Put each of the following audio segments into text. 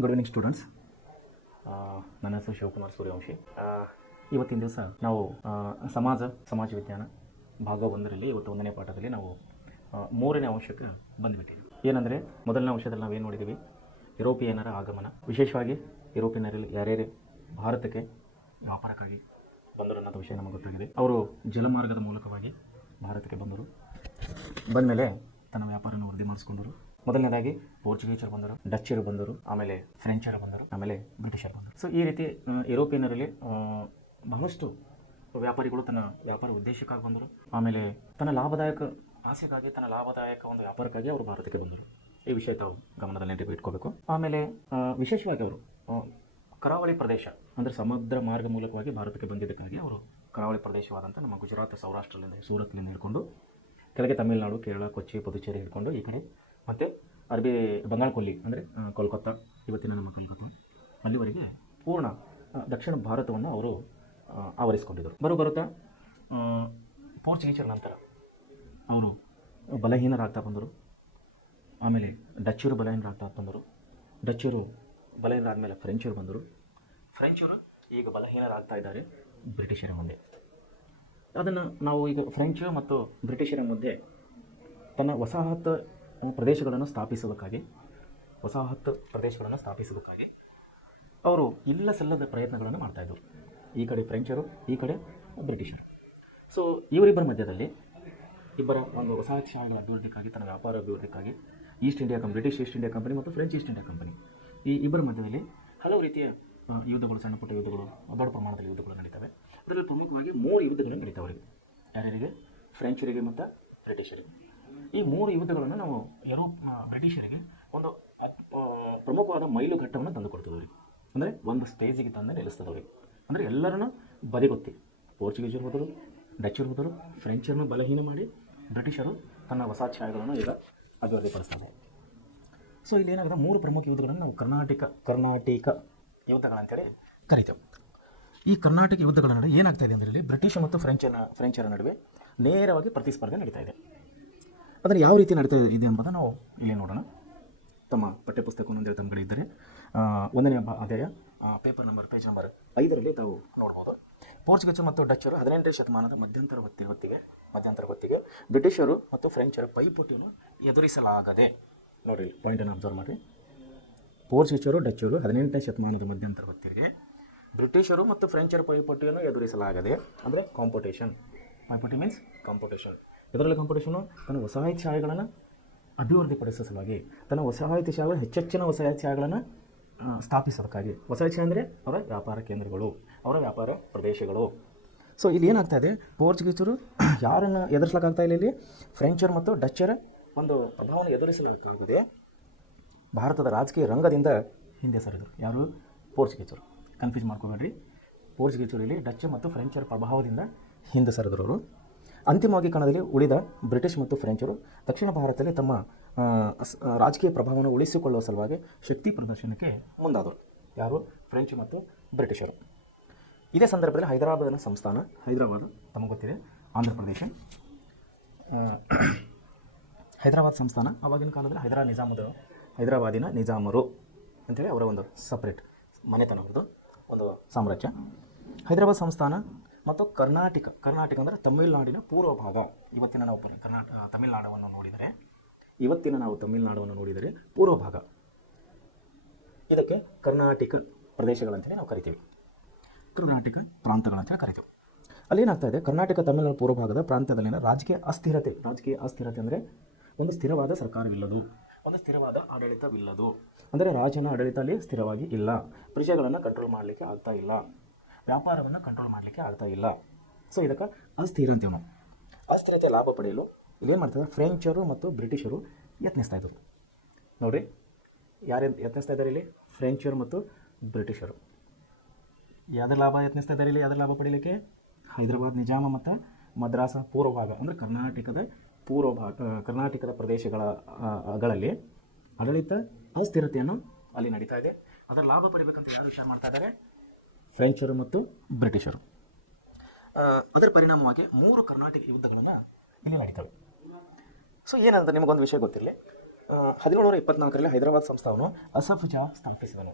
Good evening students. ನನ್ನ ಹೆಸರು ಶಿವಕುಮಾರ್ ಸೂರ್ಯವಂಶಿ. ಇವತ್ತಿನ ದಿವಸ ನಾವು ಸಮಾಜ ವಿಜ್ಞಾನ ಭಾಗ 1ರಲ್ಲಿ ಇವತ್ತು 1ನೇ ಪಾಠದಲ್ಲಿ ನಾವು 3ನೇ ಅಂಶಕ್ಕೆ ಬಂದುಬಿಟ್ಟಿದ್ದೀವಿ. ಏನಂದರೆ ಮೊದಲನೇ ಅಂಶದಲ್ಲಿ ನಾವೇನು ನೋಡಿದ್ದೀವಿ, ಯುರೋಪಿಯನ್ನರ ಆಗಮನ. ವಿಶೇಷವಾಗಿ ಯುರೋಪಿಯನ್ನರಲ್ಲಿ ಯಾರ್ಯಾರು ಭಾರತಕ್ಕೆ ವ್ಯಾಪಾರಕ್ಕಾಗಿ ಬಂದರು ಅನ್ನೋದು ವಿಷಯ ನಮಗೆ ಗೊತ್ತಾಗಿದೆ. ಅವರು ಜಲಮಾರ್ಗದ ಮೂಲಕವಾಗಿ ಭಾರತಕ್ಕೆ ಬಂದರು. ಬಂದಮೇಲೆ ತನ್ನ ವ್ಯಾಪಾರನ ವೃದ್ಧಿ ಮಾಡಿಸ್ಕೊಂಡರು. ಮೊದಲನೇದಾಗಿ ಪೋರ್ಚುಗೀಸರು ಬಂದರು, ಡಚ್ಚರು ಬಂದರು, ಆಮೇಲೆ ಫ್ರೆಂಚರು ಬಂದರು, ಆಮೇಲೆ ಬ್ರಿಟಿಷರು ಬಂದರು. ಸೊ ಈ ರೀತಿ ಯುರೋಪಿಯನ್ನರಲ್ಲಿ ಬಹಳಷ್ಟು ವ್ಯಾಪಾರಿಗಳು ತನ್ನ ವ್ಯಾಪಾರ ಉದ್ದೇಶಕ್ಕಾಗಿ ಬಂದರು. ಆಮೇಲೆ ತನ್ನ ಲಾಭದಾಯಕ ಆಸೆಗಾಗಿ, ತನ್ನ ಲಾಭದಾಯಕ ಒಂದು ವ್ಯಾಪಾರಕ್ಕಾಗಿ ಅವರು ಭಾರತಕ್ಕೆ ಬಂದರು. ಈ ವಿಷಯ ತಾವು ಗಮನದಲ್ಲಿ ಇಟ್ಕೋಬೇಕು. ಆಮೇಲೆ ವಿಶೇಷವಾಗಿ ಅವರು ಕರಾವಳಿ ಪ್ರದೇಶ ಅಂದರೆ ಸಮುದ್ರ ಮಾರ್ಗ ಮೂಲಕವಾಗಿ ಭಾರತಕ್ಕೆ ಬಂದಿದ್ದಕ್ಕಾಗಿ ಅವರು ಕರಾವಳಿ ಪ್ರದೇಶವಾದಂಥ ನಮ್ಮ ಗುಜರಾತ್, ಸೌರಾಷ್ಟ್ರದಿಂದ, ಸೂರತ್ಲಿಂದ ಹಿಡ್ಕೊಂಡು ಕೆಳಗೆ ತಮಿಳುನಾಡು, ಕೇರಳ, ಕೊಚ್ಚಿ, ಪುದುಚೇರಿ ಹಿಡ್ಕೊಂಡು ಈ ಕಡೆ ಮತ್ತು ಅರಬ್ಬಿ ಬಂಗಾಳ ಕೊಲ್ಲಿ ಅಂದರೆ ಕೋಲ್ಕತ್ತಾ, ಇವತ್ತಿನ ನಮ್ಮ ಕೋಲ್ಕತ್ತಾ, ಅಲ್ಲಿವರೆಗೆ ಪೂರ್ಣ ದಕ್ಷಿಣ ಭಾರತವನ್ನು ಅವರು ಆವರಿಸಿಕೊಂಡಿದ್ದರು. ಬರುತ್ತಾ ಪೋರ್ಚುಗೀಸರ ನಂತರ ಅವರು ಬಲಹೀನರಾಗ್ತಾ ಬಂದರು. ಆಮೇಲೆ ಡಚ್ಚರು ಬಲಹೀನರಾಗ್ತಾ ಬಂದರು. ಡಚ್ಚರು ಬಲಹೀನರಾದಮೇಲೆ ಫ್ರೆಂಚರು ಬಂದರು. ಫ್ರೆಂಚರು ಈಗ ಬಲಹೀನರಾಗ್ತಾ ಇದ್ದಾರೆ ಬ್ರಿಟಿಷರ ಮುಂದೆ. ಅದನ್ನು ನಾವು ಈಗ ಫ್ರೆಂಚ್ ಮತ್ತು ಬ್ರಿಟಿಷರ ಮಧ್ಯೆ ತನ್ನ ವಸಾಹತು ಪ್ರದೇಶಗಳನ್ನು ಸ್ಥಾಪಿಸುವುದಕ್ಕಾಗಿ ಅವರು ಇಲ್ಲ ಸಲ್ಲದ ಪ್ರಯತ್ನಗಳನ್ನು ಮಾಡ್ತಾಯಿದ್ದರು. ಈ ಕಡೆ ಫ್ರೆಂಚರು, ಈ ಕಡೆ ಬ್ರಿಟಿಷರು. ಸೊ ಇವರಿಬ್ಬರ ಮಧ್ಯದಲ್ಲಿ ಇಬ್ಬರ ಒಂದು ವಸಾಹತುಶಾಹಿಗಳ ಅಭಿವೃದ್ಧಿಗಾಗಿ, ತನ್ನ ವ್ಯಾಪಾರ ಅಭಿವೃದ್ಧಿಗಾಗಿ ಬ್ರಿಟಿಷ್ ಈಸ್ಟ್ ಇಂಡಿಯಾ ಕಂಪನಿ ಮತ್ತು ಫ್ರೆಂಚ್ ಈಸ್ಟ್ ಇಂಡಿಯಾ ಕಂಪನಿ, ಈ ಇಬ್ಬರ ಮಧ್ಯದಲ್ಲಿ ಹಲವು ರೀತಿಯ ಯುದ್ಧಗಳು, ಸಣ್ಣ ಪುಟ್ಟ ಯುದ್ಧಗಳು, ದೊಡ್ಡ ಪ್ರಮಾಣದಲ್ಲಿ ಯುದ್ಧಗಳು ನಡೀತವೆ. ಅದರಲ್ಲಿ ಪ್ರಮುಖವಾಗಿ 3 ಯುದ್ಧಗಳು ನಡೀತಾವೆ. ಯಾರ್ಯಾರಿಗೆ? ಫ್ರೆಂಚರಿಗೆ ಮತ್ತು ಬ್ರಿಟಿಷರಿಗೆ. ಈ 3 ಯುದ್ಧಗಳನ್ನು ನಾವು ಬ್ರಿಟಿಷರಿಗೆ ಒಂದು ಪ್ರಮುಖವಾದ ಮೈಲುಗಟ್ಟವನ್ನು ತಂದು ಕೊಡ್ತದವ್ರಿ. ಅಂದರೆ ಒಂದು ಸ್ಟೇಜಿಗೆ ತಂದು ನಿಲ್ಲಿಸ್ತದವ್ರಿ. ಅಂದರೆ ಎಲ್ಲರನ್ನ ಬದಿಗೊತ್ತಿ ಪೋರ್ಚುಗೀಸರು ಹೋದರು, ಡಚ್ಚರು ಹೋದರು, ಫ್ರೆಂಚರನ್ನು ಬಲಹೀನ ಮಾಡಿ ಬ್ರಿಟಿಷರು ತನ್ನ ವಸಾಹತುಶಾಹಿಗಳನ್ನು ಈಗ ಅಭಿವೃದ್ಧಿಪಡಿಸ್ತಾರೆ. ಸೊ ಇಲ್ಲಿ ಏನಾಗಿದೆ, 3 ಪ್ರಮುಖ ಯುದ್ಧಗಳನ್ನು ನಾವು ಕರ್ನಾಟಿಕ ಯುದ್ಧಗಳಂತೇಳಿ ಕರಿತೇವೆ. ಈ ಕರ್ನಾಟಕ ಯುದ್ಧಗಳ ನಡುವೆ ಏನಾಗ್ತಾ ಇದೆ ಅಂದರೆ, ಇಲ್ಲಿ ಬ್ರಿಟಿಷ್ ಮತ್ತು ಫ್ರೆಂಚರ ನಡುವೆ ನೇರವಾಗಿ ಪ್ರತಿಸ್ಪರ್ಧೆ ನಡೀತಾ ಇದೆ. ಅದನ್ನು ಯಾವ ರೀತಿ ನಡೀತಾ ಇದೆ ಎಂಬುದನ್ನು ನಾವು ಇಲ್ಲಿ ನೋಡೋಣ. ತಮ್ಮ ಪಠ್ಯಪುಸ್ತಕವನ್ನು ತಮ್ಮ ಕಡೆ ಇದ್ದರೆ 1ನೇ ಅಧ್ಯಾಯ ಪೇಜ್ ನಂಬರ್ 5ರಲ್ಲಿ ತಾವು ನೋಡ್ಬೋದು. ಪೋರ್ಚುಗೀಸರು ಮತ್ತು ಡಚ್ಚರು 18ನೇ ಶತಮಾನದ ಮಧ್ಯಂತರ ಹೊತ್ತಿಗೆ ಬ್ರಿಟಿಷರು ಮತ್ತು ಫ್ರೆಂಚರ ಪೈಪೋಟಿಯನ್ನು ಎದುರಿಸಲಾಗದೆ, ನೋಡಿ ಪಾಯಿಂಟನ್ನು ಅಬ್ಸರ್ವ್ ಮಾಡಿ. ಪೋರ್ಚುಗೀಸರು, ಡಚ್ಚರು 18ನೇ ಶತಮಾನದ ಮಧ್ಯಂತರ ಹೊತ್ತಿಗೆ ಬ್ರಿಟಿಷರು ಮತ್ತು ಫ್ರೆಂಚರ ಪೈಪೋಟಿಯನ್ನು ಎದುರಿಸಲಾಗದೆ, ಅಂದರೆ ಪೈಪೋಟಿ ಮೀನ್ಸ್ ಕಾಂಪಿಟೇಷನ್. ಇದರಲ್ಲಿ ಕಾಂಪಿಟೇಷನು ತನ್ನ ವಸಾಹತುಶಾಹಿಗಳನ್ನು ಅಭಿವೃದ್ಧಿಪಡಿಸುವ ಸಲುವಾಗಿ, ತನ್ನ ಹೆಚ್ಚಿನ ವಸಾಹತುಶಾಹಿಗಳನ್ನು ಸ್ಥಾಪಿಸೋದಕ್ಕಾಗಿ. ವಸಾಹತುಶಾಹಿ ಅಂದರೆ ಅವರ ವ್ಯಾಪಾರ ಕೇಂದ್ರಗಳು, ಅವರ ವ್ಯಾಪಾರ ಪ್ರದೇಶಗಳು. ಸೊ ಇಲ್ಲಿ ಏನಾಗ್ತಾ ಇದೆ, ಪೋರ್ಚುಗೀಸರು ಯಾರನ್ನು ಎದುರಿಸಲಾಗ್ತಾ ಇಲ್ಲ, ಇಲ್ಲಿ ಫ್ರೆಂಚರ್ ಮತ್ತು ಡಚ್ಚರ ಒಂದು ಪ್ರಭಾವವನ್ನು ಎದುರಿಸಲಾಗದೆ ಭಾರತದ ರಾಜಕೀಯ ರಂಗದಿಂದ ಹಿಂದೆ ಸರಿದರು. ಯಾರು? ಪೋರ್ಚುಗೀಸರು. ಕನ್ಫ್ಯೂಸ್ ಮಾಡ್ಕೋಬೇಡ್ರಿ. ಪೋರ್ಚುಗೀಸರು ಇಲ್ಲಿ ಡಚ್ ಮತ್ತು ಫ್ರೆಂಚರ ಪ್ರಭಾವದಿಂದ ಹಿಂದೆ ಸರಿದರು. ಅವರು ಅಂತಿಮವಾಗಿ ಕಣದಲ್ಲಿ ಉಳಿದ ಬ್ರಿಟಿಷ್ ಮತ್ತು ಫ್ರೆಂಚರು ದಕ್ಷಿಣ ಭಾರತದಲ್ಲಿ ತಮ್ಮ ರಾಜಕೀಯ ಪ್ರಭಾವವನ್ನು ಉಳಿಸಿಕೊಳ್ಳುವ ಸಲುವಾಗಿ ಶಕ್ತಿ ಪ್ರದರ್ಶನಕ್ಕೆ ಮುಂದಾದರು. ಯಾರು? ಫ್ರೆಂಚ್ ಮತ್ತು ಬ್ರಿಟಿಷರು. ಇದೇ ಸಂದರ್ಭದಲ್ಲಿ ಹೈದರಾಬಾದ್ ತಮಗೆ ಗೊತ್ತಿದೆ, ಆಂಧ್ರ ಪ್ರದೇಶ, ಹೈದರಾಬಾದ್ ಸಂಸ್ಥಾನ ಆವಾಗಿನ ಕಾಲದಲ್ಲಿ ಹೈದರಾಬಾದಿನ ನಿಜಾಮರು ಅಂತೇಳಿ ಅವರ ಒಂದು ಸಪ್ರೇಟ್ ಮನೆತನವರದು ಒಂದು ಸಾಮ್ರಾಜ್ಯ. ಹೈದರಾಬಾದ್ ಸಂಸ್ಥಾನ ಮತ್ತು ಕರ್ನಾಟಕ ಅಂದರೆ ತಮಿಳುನಾಡಿನ ಪೂರ್ವ ಭಾಗ. ಇವತ್ತಿನ ನಾವು ತಮಿಳುನಾಡನ್ನು ನೋಡಿದರೆ ಪೂರ್ವ ಭಾಗ, ಇದಕ್ಕೆ ಕರ್ನಾಟಕ ಪ್ರದೇಶಗಳಂತೇಳಿ ನಾವು ಕರಿತೀವಿ, ಕರ್ನಾಟಕ ಪ್ರಾಂತಗಳಂತೇಳಿ ಕರಿತೀವಿ. ಅಲ್ಲಿ ಏನಾಗ್ತಾ ಇದೆ, ಕರ್ನಾಟಕ ತಮಿಳುನಾಡು ಪೂರ್ವ ಭಾಗದ ಪ್ರಾಂತ್ಯದಲ್ಲಿನ ರಾಜಕೀಯ ಅಸ್ಥಿರತೆ ಅಂದರೆ ಒಂದು ಸ್ಥಿರವಾದ ಸರ್ಕಾರವಿಲ್ಲದು, ಒಂದು ಸ್ಥಿರವಾದ ಆಡಳಿತವಿಲ್ಲದು. ಅಂದರೆ ರಾಜನ ಆಡಳಿತ ಅಲ್ಲಿ ಸ್ಥಿರವಾಗಿ ಇಲ್ಲ, ಪ್ರಜೆಗಳನ್ನು ಕಂಟ್ರೋಲ್ ಮಾಡಲಿಕ್ಕೆ ಆಗ್ತಾ ಇಲ್ಲ, ವ್ಯಾಪಾರವನ್ನು ಕಂಟ್ರೋಲ್ ಮಾಡಲಿಕ್ಕೆ ಆಗ್ತಾ ಇಲ್ಲ. ಸೊ ಇದಕ್ಕೆ ಅಸ್ಥಿರ ಅಂತೀವಿ ನಾವು. ಅಸ್ಥಿರತೆ ಲಾಭ ಪಡೆಯಲು ಇಲ್ಲೇನು ಮಾಡ್ತಾರೆ, ಫ್ರೆಂಚರು ಮತ್ತು ಬ್ರಿಟಿಷರು ಯತ್ನಿಸ್ತಾ ಇದ್ದರು. ನೋಡಿರಿ, ಯಾರು ಯತ್ನಿಸ್ತಾ ಇದ್ದಾರೆ ಇಲ್ಲಿ? ಫ್ರೆಂಚರು ಮತ್ತು ಬ್ರಿಟಿಷರು. ಯಾವ್ದ್ರ ಲಾಭ ಯತ್ನಿಸ್ತಾ ಇದ್ದಾರೆ ಇಲ್ಲಿ? ಯಾವ್ದ್ರ ಲಾಭ ಪಡೀಲಿಕ್ಕೆ? ಹೈದರಾಬಾದ್ ನಿಜಾಮ ಮತ್ತು ಮದ್ರಾಸ ಪೂರ್ವ ಭಾಗ ಅಂದರೆ ಕರ್ನಾಟಕದ ಪ್ರದೇಶಗಳಲ್ಲಿ ಆಡಳಿತ ಅಸ್ಥಿರತೆಯನ್ನು ಅಲ್ಲಿ ನಡೀತಾ ಇದೆ. ಅದರ ಲಾಭ ಪಡಿಬೇಕಂತ ಯಾರು ವಿಚಾರ ಮಾಡ್ತಾ ಇದ್ದಾರೆ? ಫ್ರೆಂಚರು ಮತ್ತು ಬ್ರಿಟಿಷರು. ಅದರ ಪರಿಣಾಮವಾಗಿ 3 ಕರ್ನಾಟಕ ಯುದ್ಧಗಳನ್ನು ಇಲ್ಲಿ ನಡೀತವೆ. ಸೊ ಏನಂತ ನಿಮಗೊಂದು ವಿಷಯ ಗೊತ್ತಿರಲಿ, 1724ರಲ್ಲಿ ಹೈದರಾಬಾದ್ ಸಂಸ್ಥಾನವನ್ನು ಅಸಫ್ ಜಾ ಸ್ಥಾಪಿಸಿದನು.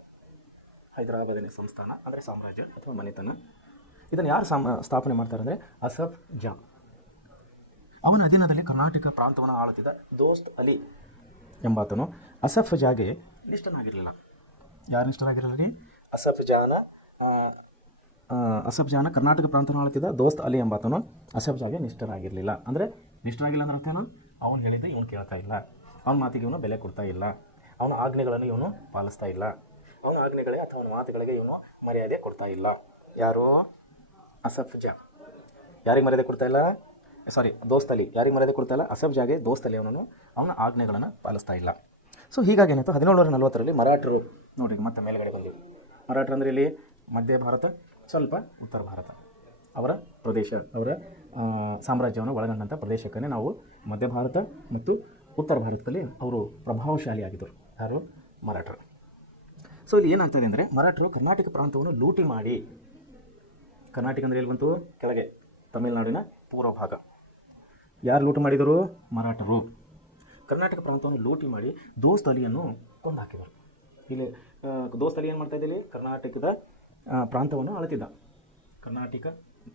ಹೈದರಾಬಾದಿನ ಸಂಸ್ಥಾನ ಅಂದರೆ ಸಾಮ್ರಾಜ್ಯ ಅಥವಾ ಮನೆತನ. ಇದನ್ನು ಯಾರು ಸ್ಥಾಪನೆ ಮಾಡ್ತಾರೆ ಅಂದರೆ ಅಸಫ್ ಜಾ. ಅವನ ಅಧೀನದಲ್ಲಿ ಕರ್ನಾಟಕ ಪ್ರಾಂತವನ್ನು ಆಳುತ್ತಿದ್ದ ದೋಸ್ತ್ ಅಲಿ ಎಂಬಾತನು ಅಸಫ್ ಜಾಗೆ ನಿಷ್ಠನಾಗಿರಲಿಲ್ಲ. ಯಾರು ನಿಷ್ಠರಾಗಿರಲಿಲ್ಲ ರೀ? ಅಸಫ್ ಜಾನ ಕರ್ನಾಟಕ ಪ್ರಾಂತವನ್ನು ಆಳುತ್ತಿದ್ದ ದೋಸ್ತ್ ಅಲಿ ಎಂಬಾತನು ಅಸಫ್ ಜಾಗೆ ನಿಷ್ಠರಾಗಿರಲಿಲ್ಲ. ಅಂದರೆ ನಿಷ್ಠರಾಗಿಲ್ಲ ಅಂದ್ರೆ ಅರ್ಥೇನು? ಅವನು ಹೇಳಿದ್ದು ಇವನು ಕೇಳ್ತಾ ಇಲ್ಲ, ಅವನ ಮಾತಿಗೆ ಇವನು ಬೆಲೆ ಕೊಡ್ತಾ ಇಲ್ಲ, ಅವನ ಆಜ್ಞೆಗಳನ್ನು ಇವನು ಪಾಲಿಸ್ತಾ ಇಲ್ಲ, ಅವನ ಆಜ್ಞೆಗಳಿಗೆ ಅಥವಾ ಅವನ ಮಾತುಗಳಿಗೆ ಇವನು ಮರ್ಯಾದೆ ಕೊಡ್ತಾ ಇಲ್ಲ. ಯಾರು? ಅಸಫ್ ಜಾ. ಯಾರಿಗೆ ಮರ್ಯಾದೆ ಕೊಡ್ತಾ ಇಲ್ಲ? ದೋಸ್ತ್ ಅಲಿ ಯಾರಿಗೆ ಮರ್ಯಾದೆ ಕೊಡ್ತಾ ಇಲ್ಲ? ಅಸಫ್ ಜಾಗೆ ದೋಸ್ತ್ ಅಲಿ ಅವನ ಆಜ್ಞೆಗಳನ್ನು ಪಾಲಿಸ್ತಾ ಇಲ್ಲ. ಸೊ ಹೀಗಾಗಿ ಏನಾಯಿತು, 1740ರಲ್ಲಿ ಮರಾಠರು, ನೋಡಿರಿ ಮತ್ತೆ ಮೇಲ್ಗಡೆ ಬಂದಿವಿ. ಮರಾಠರು ಅಂದರೆ ಇಲ್ಲಿ ಮಧ್ಯ ಭಾರತ, ಸ್ವಲ್ಪ ಉತ್ತರ ಭಾರತ, ಅವರ ಪ್ರದೇಶ, ಅವರ ಸಾಮ್ರಾಜ್ಯವನ್ನು ಒಳಗೊಂಡಂಥ ಪ್ರದೇಶಕ್ಕೇ ನಾವು ಮಧ್ಯ ಭಾರತ ಮತ್ತು ಉತ್ತರ ಭಾರತದಲ್ಲಿ ಅವರು ಪ್ರಭಾವಶಾಲಿಯಾಗಿದ್ದರು. ಯಾರು? ಮರಾಠರು. ಸೊ ಇಲ್ಲಿ ಏನಾಗ್ತದೆ ಅಂದರೆ, ಮರಾಠರು ಕರ್ನಾಟಕ ಪ್ರಾಂತವನ್ನು ಲೂಟಿ ಮಾಡಿ, ಕರ್ನಾಟಕ ಅಂದರೆ ಎಲ್ಲಿ ಬಂತು? ಕೆಳಗೆ, ತಮಿಳುನಾಡಿನ ಪೂರ್ವ ಭಾಗ. ಯಾರು ಲೂಟಿ ಮಾಡಿದರು? ಮರಾಠರು. ಕರ್ನಾಟಕ ಪ್ರಾಂತವನ್ನು ಲೂಟಿ ಮಾಡಿ ದೋಸ್ತ್ ಅಲಿಯನ್ನು ಕೊಂದು ಹಾಕಿದರು. ಇಲ್ಲಿ ದೋಸ್ತ್ ಅಲಿ ಏನು ಮಾಡ್ತಾ ಇದ್ದಲ್ಲಿ? ಕರ್ನಾಟಕದ ಪ್ರಾಂತವನ್ನು ಆಳುತ್ತಿದ್ದ.